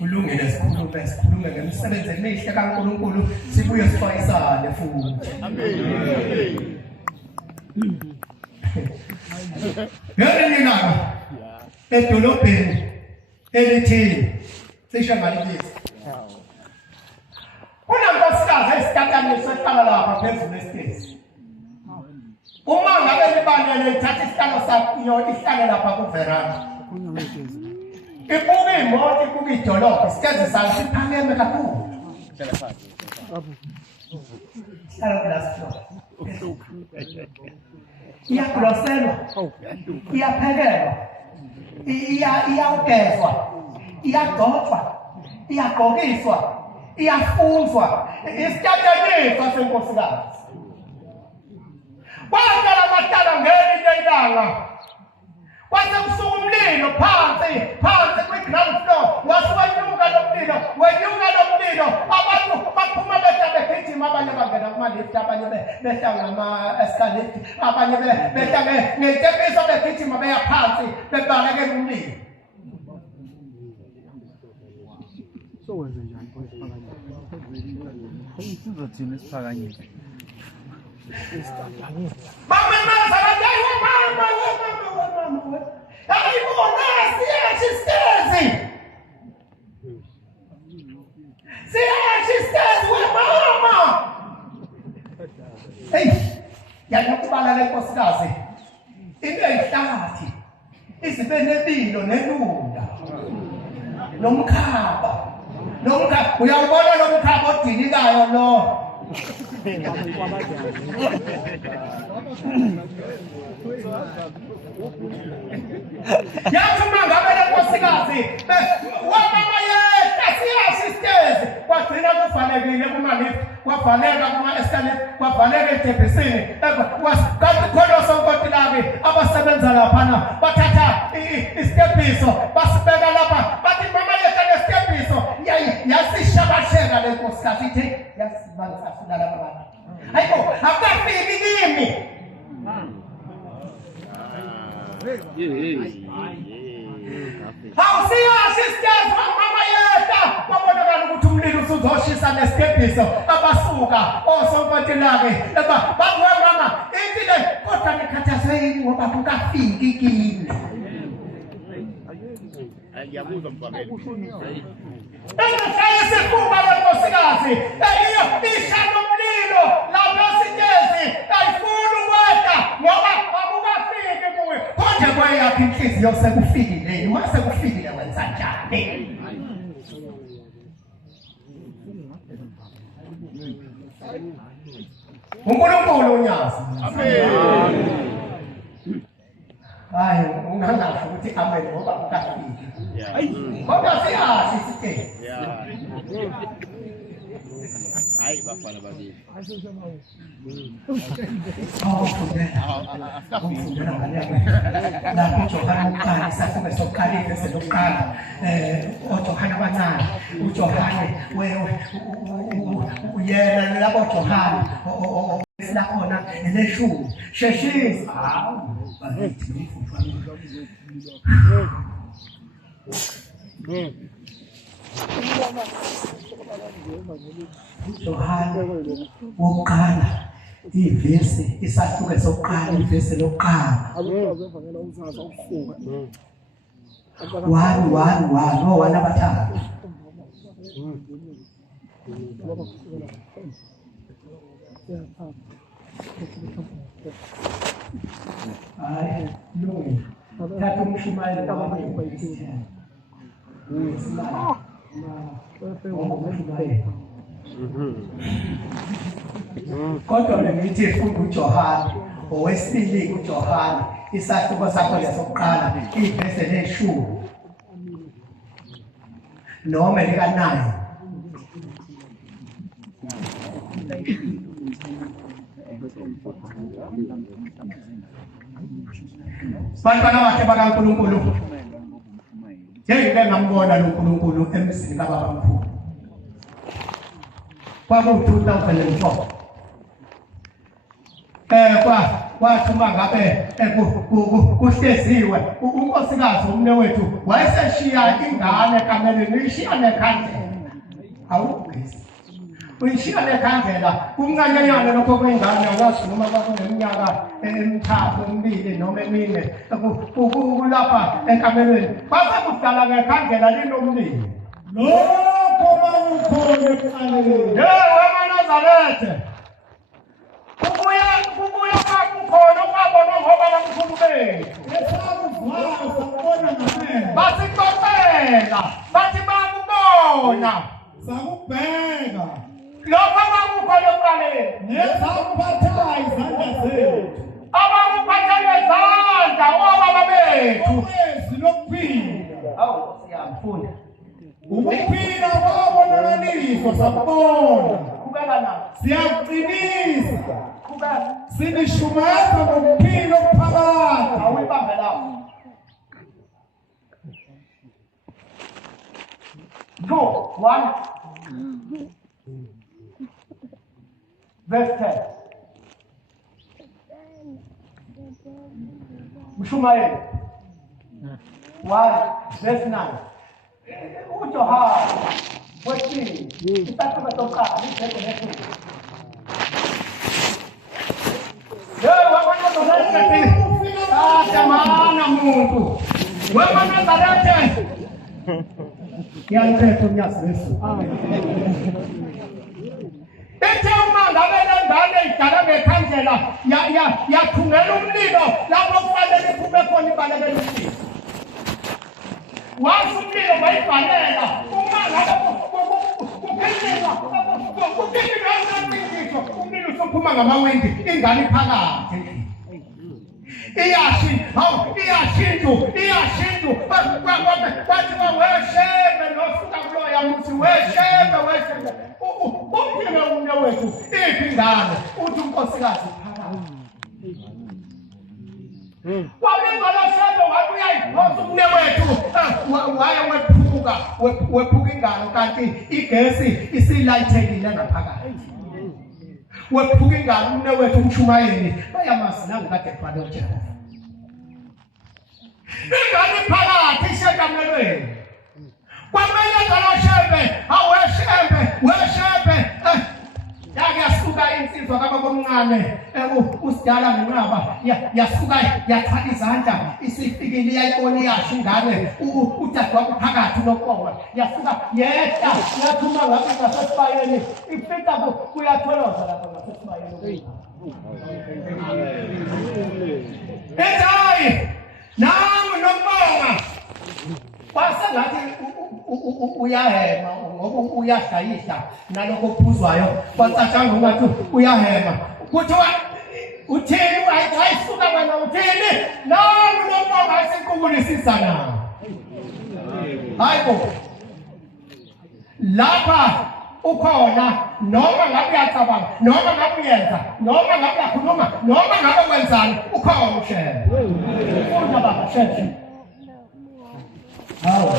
kulungile sikhulume ngemisebenzi emihle kaNkulunkulu sibuye sixwayisane futhi. Amen. Ngelinye edolobheni elithile cishe ngalibiza kunankosikazi esitatamiswe esihlala lapha phezulu esitezi. Uma ngabe libandla lithatha isihlalo sakho ihlale lapha kuveranda ibuke imoto ibuke idolobha isitezi sayo siphakeme kakhulu. Iyagloselwa, iyaphekelwa, iyawugezwa, iyagcotshwa, iyagqokiswa, iyafunzwa, isityatyanyiswa senkosikazi. Kwaqala amathala ngelinye ilanga kwase kusuka umlilo phansi kwi-ground floor wase wenyuka lo mlilo abantu baphuma begijima abanye bangena kuma-lift abanye behla ngama-escalator abanye behla ngetepiso begijima beya phansi bebalekela umlilo. Sowenze njani isiphakanyiswa? Sizothina isiphakanyiswa. Bamemaza bayayi mama. Ayibona siyashistezi we mama. Hey, yakubala lenkosikazi. Into eyihlathi. Izibe nebilo nelunda. Nomkhaba. Uyawubona lo mkhaba odinikayo lo. Yathuma ngabe lenkosikazi wamama yethu siyashistezi kwagcina kufanelekile kuma-lift kwavaleka kuma-escalator kwavaleka etebhisini kanti khona osonkontilaki abasebenza laphana bathatha isitepiso basibeka lapha bathi mama yethu nesitepiso yasishabasheka lenkosikazi ithi yasibalala abantu. Hayibo akafiki kimi. Awusiyashistezi mama yethu babonakala ukuthi umlilo usuzoshisa nesitepiso abasuka osonkontilaki babuye mama ithi le kodwa nikhathazwe yini ngoba kukafiki kimi. Yabuza mfakele. Engishaya isifuba lenkosikazi ishaya umlilo lapho sitezi ayifuni ukwehla ngoba akukafiki kuwe konje kweyakho inhliziyo sekufikile mase kufikile wenza njani? uNkulunkulu unyazi. Amen. Hayi ungangasho ukuthi amen ngoba ukafiki. Kodwa siyazi sithe. Hayi bafana babili. Ufundela lapho uJohana uqala isahluko sokuqala ibese lokuqala uJohana abancane uJohane uyena lapho uJohana lakhona eleshumi sheshisa Yohane wokuqala ivesi isahluko sokuqala ivesi lokuqala 1 abathathu hayi lungi thatha umshumayeli wami kodwa bengithi uJohane owesibili uJohane isahluko sakho lesokuqala ivesi leshumi noma likanayo bantwana bakhe bakaNkulunkulu njengeke ngambona lo uNkulunkulu emsini kaBabamkhulu kwaku-2004 kwathuma ngabe kuhleziwe unkosikazi umnewethu wayeseshiya ingane kameleni uyishiya nekhandlela awugesi uyishiya nekhandlela kumncanyanyana lokho kwengane awazi noma kwakuneminyaka emithathu emibili noma emine kulapha enkamelweni kwakudala ngekhandlela linomlilo lokho bakukhona ekuqaleni weManazaretha kubuya kwakukhona kwabona ngoba bamkhulu bethu esakuvala sakubona ngamehlo basixoxela bathi bakubona sakubheka lokho kwakukhona ekuqaleni nesakuphathayo izandla zethu abakuphathele izandla obaba bethu ukwezi lokuphila awu siyafunda ukuphila kwabonakaliswa sakubona kubeka nabo siyakuqinisa kubeka sinishumayeza ngokuphila okuphakathi awuyibambe lapho 2:1 verse 10 Mshumayeli 1 verse 9 uJohana wesibili isathuba sokuqala ibheke nesibili weManazaretha jamana muntu weManazaretha yangikhetha umnyazi wesu ethe uma ngabe lengane idala ngekhandlela yathungela umlilo lapho kufanele kuphume khona ibalekela umlilo wazi umlilo bayivalela uma ngabe kuphelelwa umlilo usuphuma ngamawindi ingane phakathi iyashindu bathi weshebe nosuka kuloya muthi weshebe umphile umnewethu iphi ingane uthi unkosikazi phakathi wabizwa lo shebe wathi uyayiphosa umnewethu waye wephuka ingane kanti igesi isilayithekile ngaphakathi wephuka ingane umnewethu umshumayeli bayamazi nangikade kufanele uJehova ingane phakathi isekamelweni kwamele ngalo shebe weshebe yake yasuka insizwa kababomncane usidala ngenqaba yasuka yathatha izandla isifikile iyayibona iyasho ingane udadewabo phakathi nokowa yasuka yehla yathuma ngabe ngasesibayeni ifika kuyatholoza lapha ngasesibayeni ezayi nami nokubonga basengathi uyahema ngoba uyashayisha naloko kuphuzwayo kwacatshanga ungathi uyahema kuthiwa uthini ayisuka wena uthini nami nokubonga asenkukulisisa na hayibo lapha ukhona noma ngabe uyacabanga noma ngabe uyenza noma ngabe uyakhuluma noma ngabe wenzani ukhona ushebe ufunda baba shebe hawo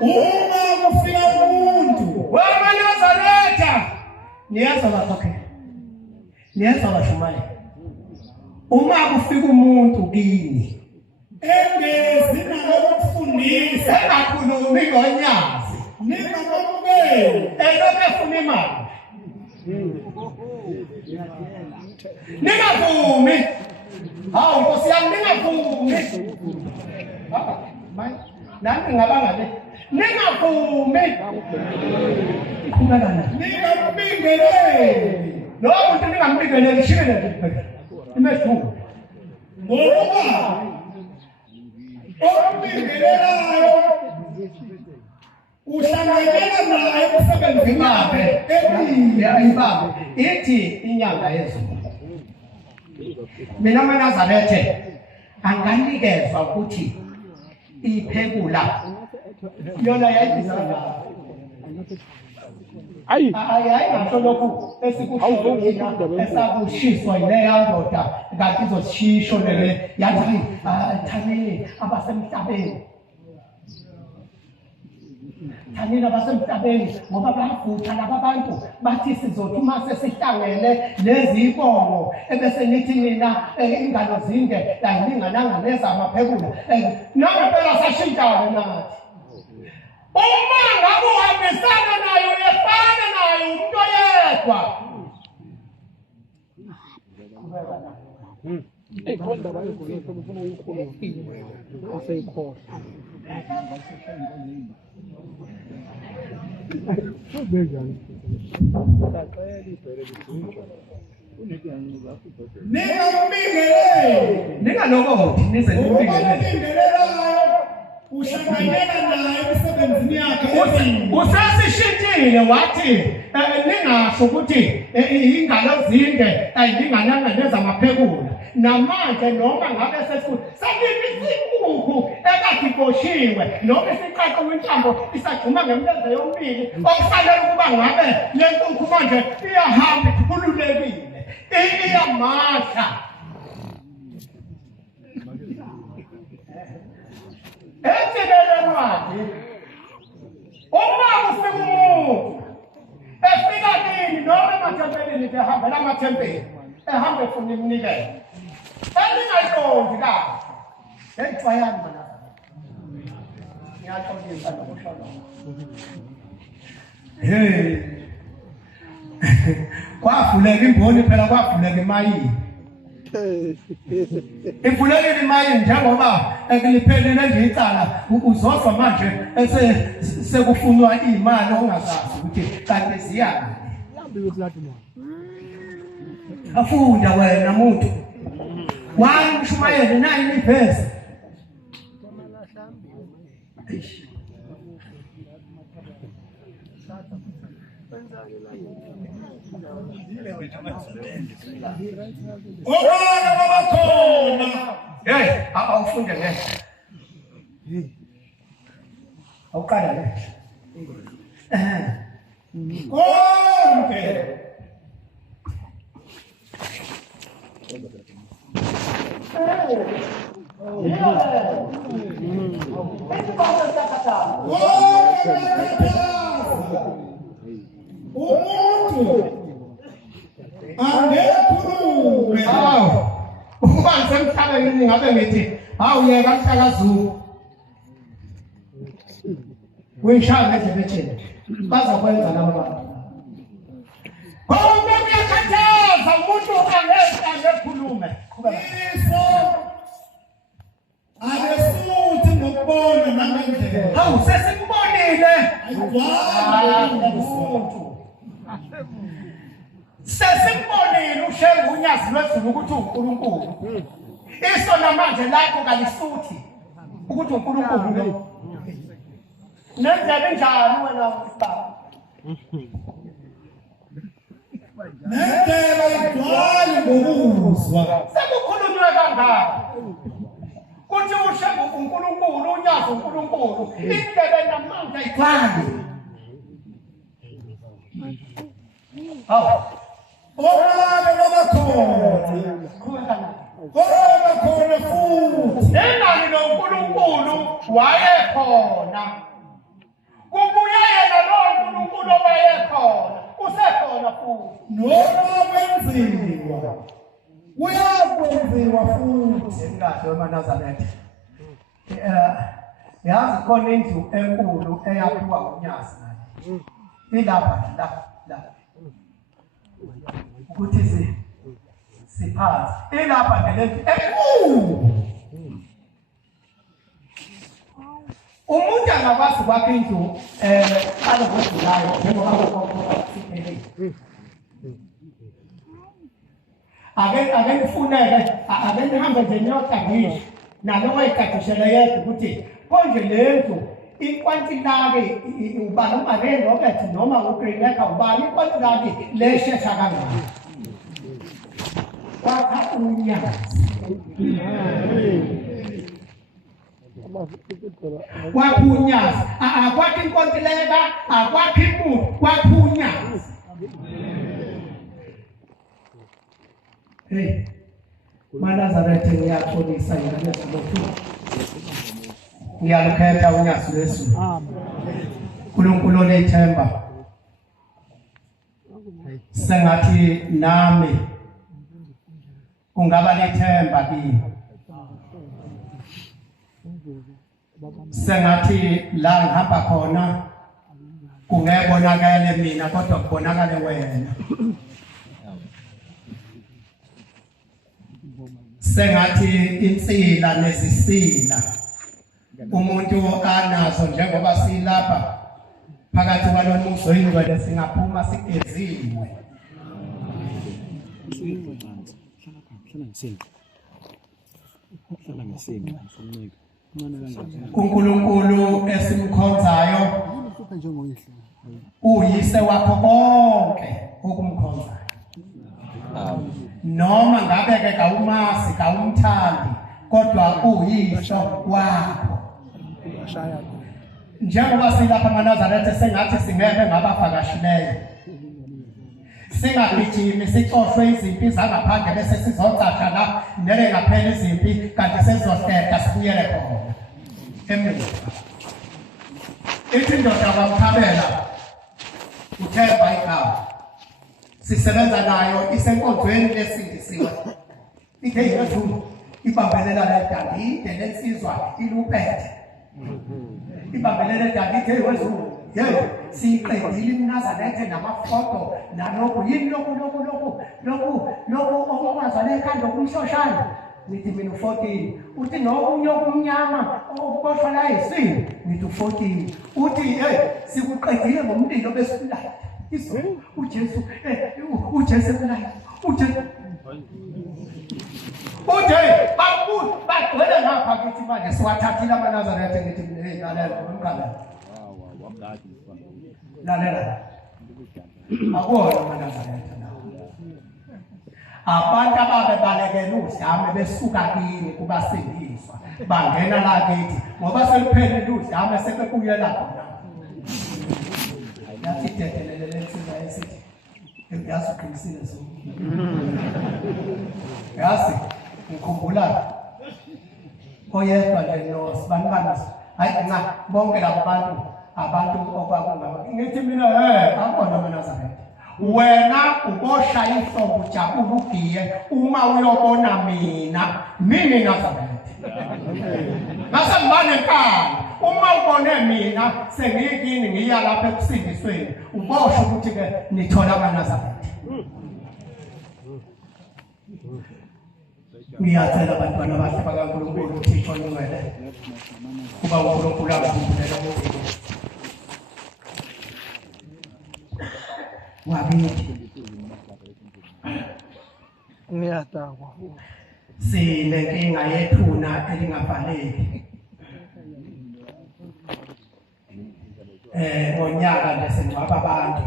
uma kufika umuntu weManazaretha niyaza bakhe niyaza bashumayela uma kufika umuntu kini engezi nalokufundisa engakhulumi ngonyazi ningamamukeli elokhu efuna imali ningavumi hawu nkosi yami ningavumi nami ngaba ngabe ningavumi Ningambingeleli. lo muntu ningambingeleli shikele imehluko Ngoba ombingelelayo uhlanganyela naye emsebenzini wakhe ibambe ithi inyanga yezulu mina maNazarethe anganikezwa ukuthi iphekula yona yayisana ayingasho lokhu esikusho thina esakushiswa yileya ndoda kanti izosisho lele yathi thanini abasemhlabeni thanini abasemhlabeni ngoba bayavutha laba bantu bathi sizothi uma sesihlangene lezibongo ebese nithi mina ingalo zinde ayilingananga nezamaphekula nangempela sashintshana nathi uma ngabe uhambisana nayo efana nayo umuntu oyedwa ningambingeleli. ningalokothi nize nimbingelele Ombingelelayo uhlanganyela naye emsebenzini yakhe usasishintshile wathi ningasho ukuthi ingalo zinde ayingananga nezamaphekula namanje noma ngabe sesithi isinkukhu ekadiboshiwe noma isiqaqo kwintambo isagcuma ngemlenze yombili okufanele ukuba ngabe le nkukhu manje iyahamba ikhululekile iyamasha etsikelelwazi uma ufika umuntu efika nini noma emathempelini ehambela amathempeli ehambe efuna imnikelo elingayiqondi kahle eyixwayani mana ngiyaxolisa nokuhlola kwavuleka imboni phela kwavuleka imayini ivulekile imayini njengoba ekuliphelele nje icala uzozwa manje sekufunwa imali ongazazi ukuthi kanti ziyaphi afunda wena muntu wani umshumayeli nayi niveze Obala babakhona. awufunde ngeke awuqala le Konke. Umuntu angekhulume. Ukuba ngisemhlabeni ngabe ngithi awuyeka mhlakazulu uyishaya ngedlebetheni bazakwenza laba bantu konke kuyakhathaza umuntu angekhulume Iso akesuthi ngokubona nangendlela. hawu sesikubonile Umuntu sesimbonile ushenga unyazi lwezulu ukuthi uNkulunkulu iso namanje lakho kalisuthi ukuthi uNkulunkulu lo nendlela enjani wena baba nendlela igcwale ngokuzwa. sekukhulunywe kangaka kuthi ushenga uNkulunkulu unyazi uNkulunkulu indlela namanje igcwale hawu Obala babakhona. Babakhona futhi. Nengani noNkulunkulu wayekhona kubuye yena lo uNkulunkulu owayekhona usekhona futhi Noma kwenziwa. Uyakwenziwa futhi. ngikahle weManazaretha yazi khona indlu enkulu eyakhiwa uNyazi nayo ilapha la ukuthi siphansi ilapha ngelendlu enkulu umuntu angakwazi kwakhe indlu alokudlayo njengoba kuphela ake nifuneke ake nihambe nje niyogadisha nalo wayikadishela yedwa ukuthi konje lendlu ikwantilake ubani uMarine Robert noma uGreenacre ubani ikwantilake leshesha kangaka wakha unyazi waphunyazi akwakho inkontileka akwakho imuntu waphunyazi hey maNazaretha ngiyatholisa yena lezibothu ngiyalukhetha unyazi lwesu uNkulunkulu onethemba sengathi nami ungaba lethemba kimi sengathi la ngihamba khona kungebonakala mina kodwa kubonakala wena sengathi insila nezisila umuntu anazo njengoba silapha phakathi kwalomuso oyingcwele singaphuma sigeziwe uNkulunkulu esimkhonzayo uyise wakho konke okumkhonzayo noma ngabe ke kawumasi kawumthandi kodwa uyise wakho njengoba silapha eNazaretha sengathi singeke ngabavakashileyo singagijimi sicoshwe izimpi zangaphandle bese sizocatha la nele ngaphela izimpi kanti sesizohleka sibuyele khona emuva ithi ndoda bamkhabela uThemba igama sisebenza nayo isenkonzweni lesindisiwe ithe yezulu ibambelela ledandide lensizwa iluphethe ibambelela ledandide yezulu yebo siqedile iNazaretha namafoto nalokho yini lokho okwazana ekhanda kumshoshana nithi mina u14 uthi nokunye okumnyama okuboshwa la yisini nithi u14 uthi hey sikuqedile ngomlilo besifulayo uJesu uJesu kulaya uJesu babu bagcwele ngapha kithi manje siwathathile amaNazaretha ngithi mina lalela ngomkhala lalela akona amaNazaretha abantu ababebalekela udlame besuka kini kubasindiswa bangena la kithi ngoba seliphelile udlame sebekuyela khona yathi dedelele lensiza esithi yazi uqinisile so yazi ngikhumbula oyedwa nje nosibani hayi nca bonke labo abantu okwakungaba ngithi mina akona amaNazaretha wena uboshaya ihlobo ujabula ugiye uma uyobona mina Nazaretha ngase ngibane enkani uma ubone mina sengiyikini ngiya lapha ekusindisweni ubosha ukuthi ke nithola amaNazaretha ngiyacela abantwana bahle bakaNkulunkulu uThixo ongcwele kuba uNkulunkulu akukhumbule wabithi ngiyadakwa sinenkinga yethuna elingavaleki ngonyaka nje sengcwaba abantu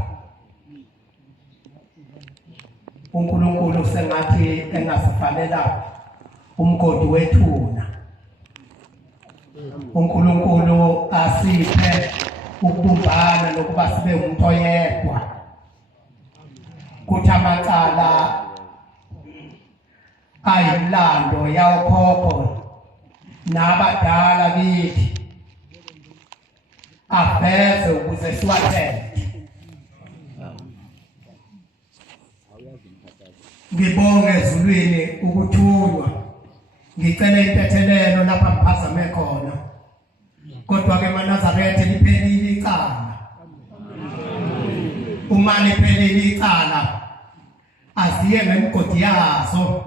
uNkulunkulu sengathi engasivalela umgodi wethuna uNkulunkulu asiphe ukubumbana nokuba sibe umuntu oyedwa kuthi amacala ayimlando yawokhokho nabadala kithi aveze ukuze siwathele ngibonge ezulwini ukuthunywa ngicela impethelelo lapha mphazame khona kodwa ke maNazaretha liphelile icala uma liphelile icala aziye ngemgodi yazo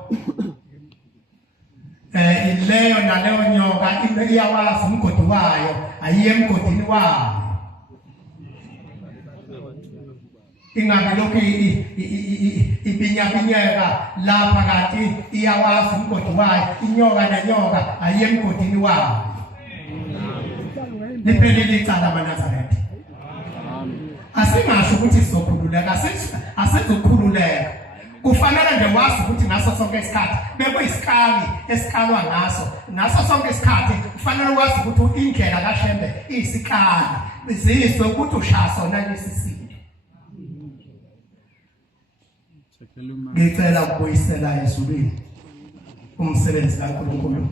Ileo na leo nyoka iyawazi umgodi wayo ayiye emgodini wayo. Ingabe lokhu ibinyabinyeka lapha kanti iyawazi umgodi wayo, inyoka nenyoka ayiye emgodini wayo. Liphelile icala amaNazaretha. Asingasho ukuthi sizokhululeka, asizokhululeka. Kufanele nje wazi ukuthi ngaso sonke isikhathi bekuyisikali esikalwa ngaso sonke isikhathi kufanele wazi ukuthi indlela kaShembe iyisikali zizwe ukuthi ushaya sona lesisindo. Ngicela ukubuyisela ezulwini umsebenzi kaNkulunkulu.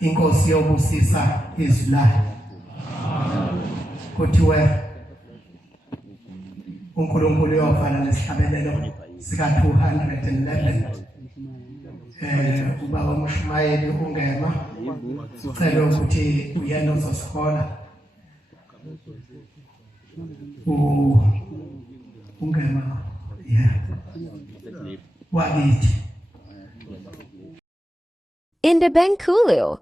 Inkosi yobusisa izwi layo. Kuthiwe uNkulunkulu uyofana nesihlabelelo sika 211. Ubaba uMshumayeli ungema ucela ukuthi uyena uzosihola. Ungema wakithi. In the Benkulio.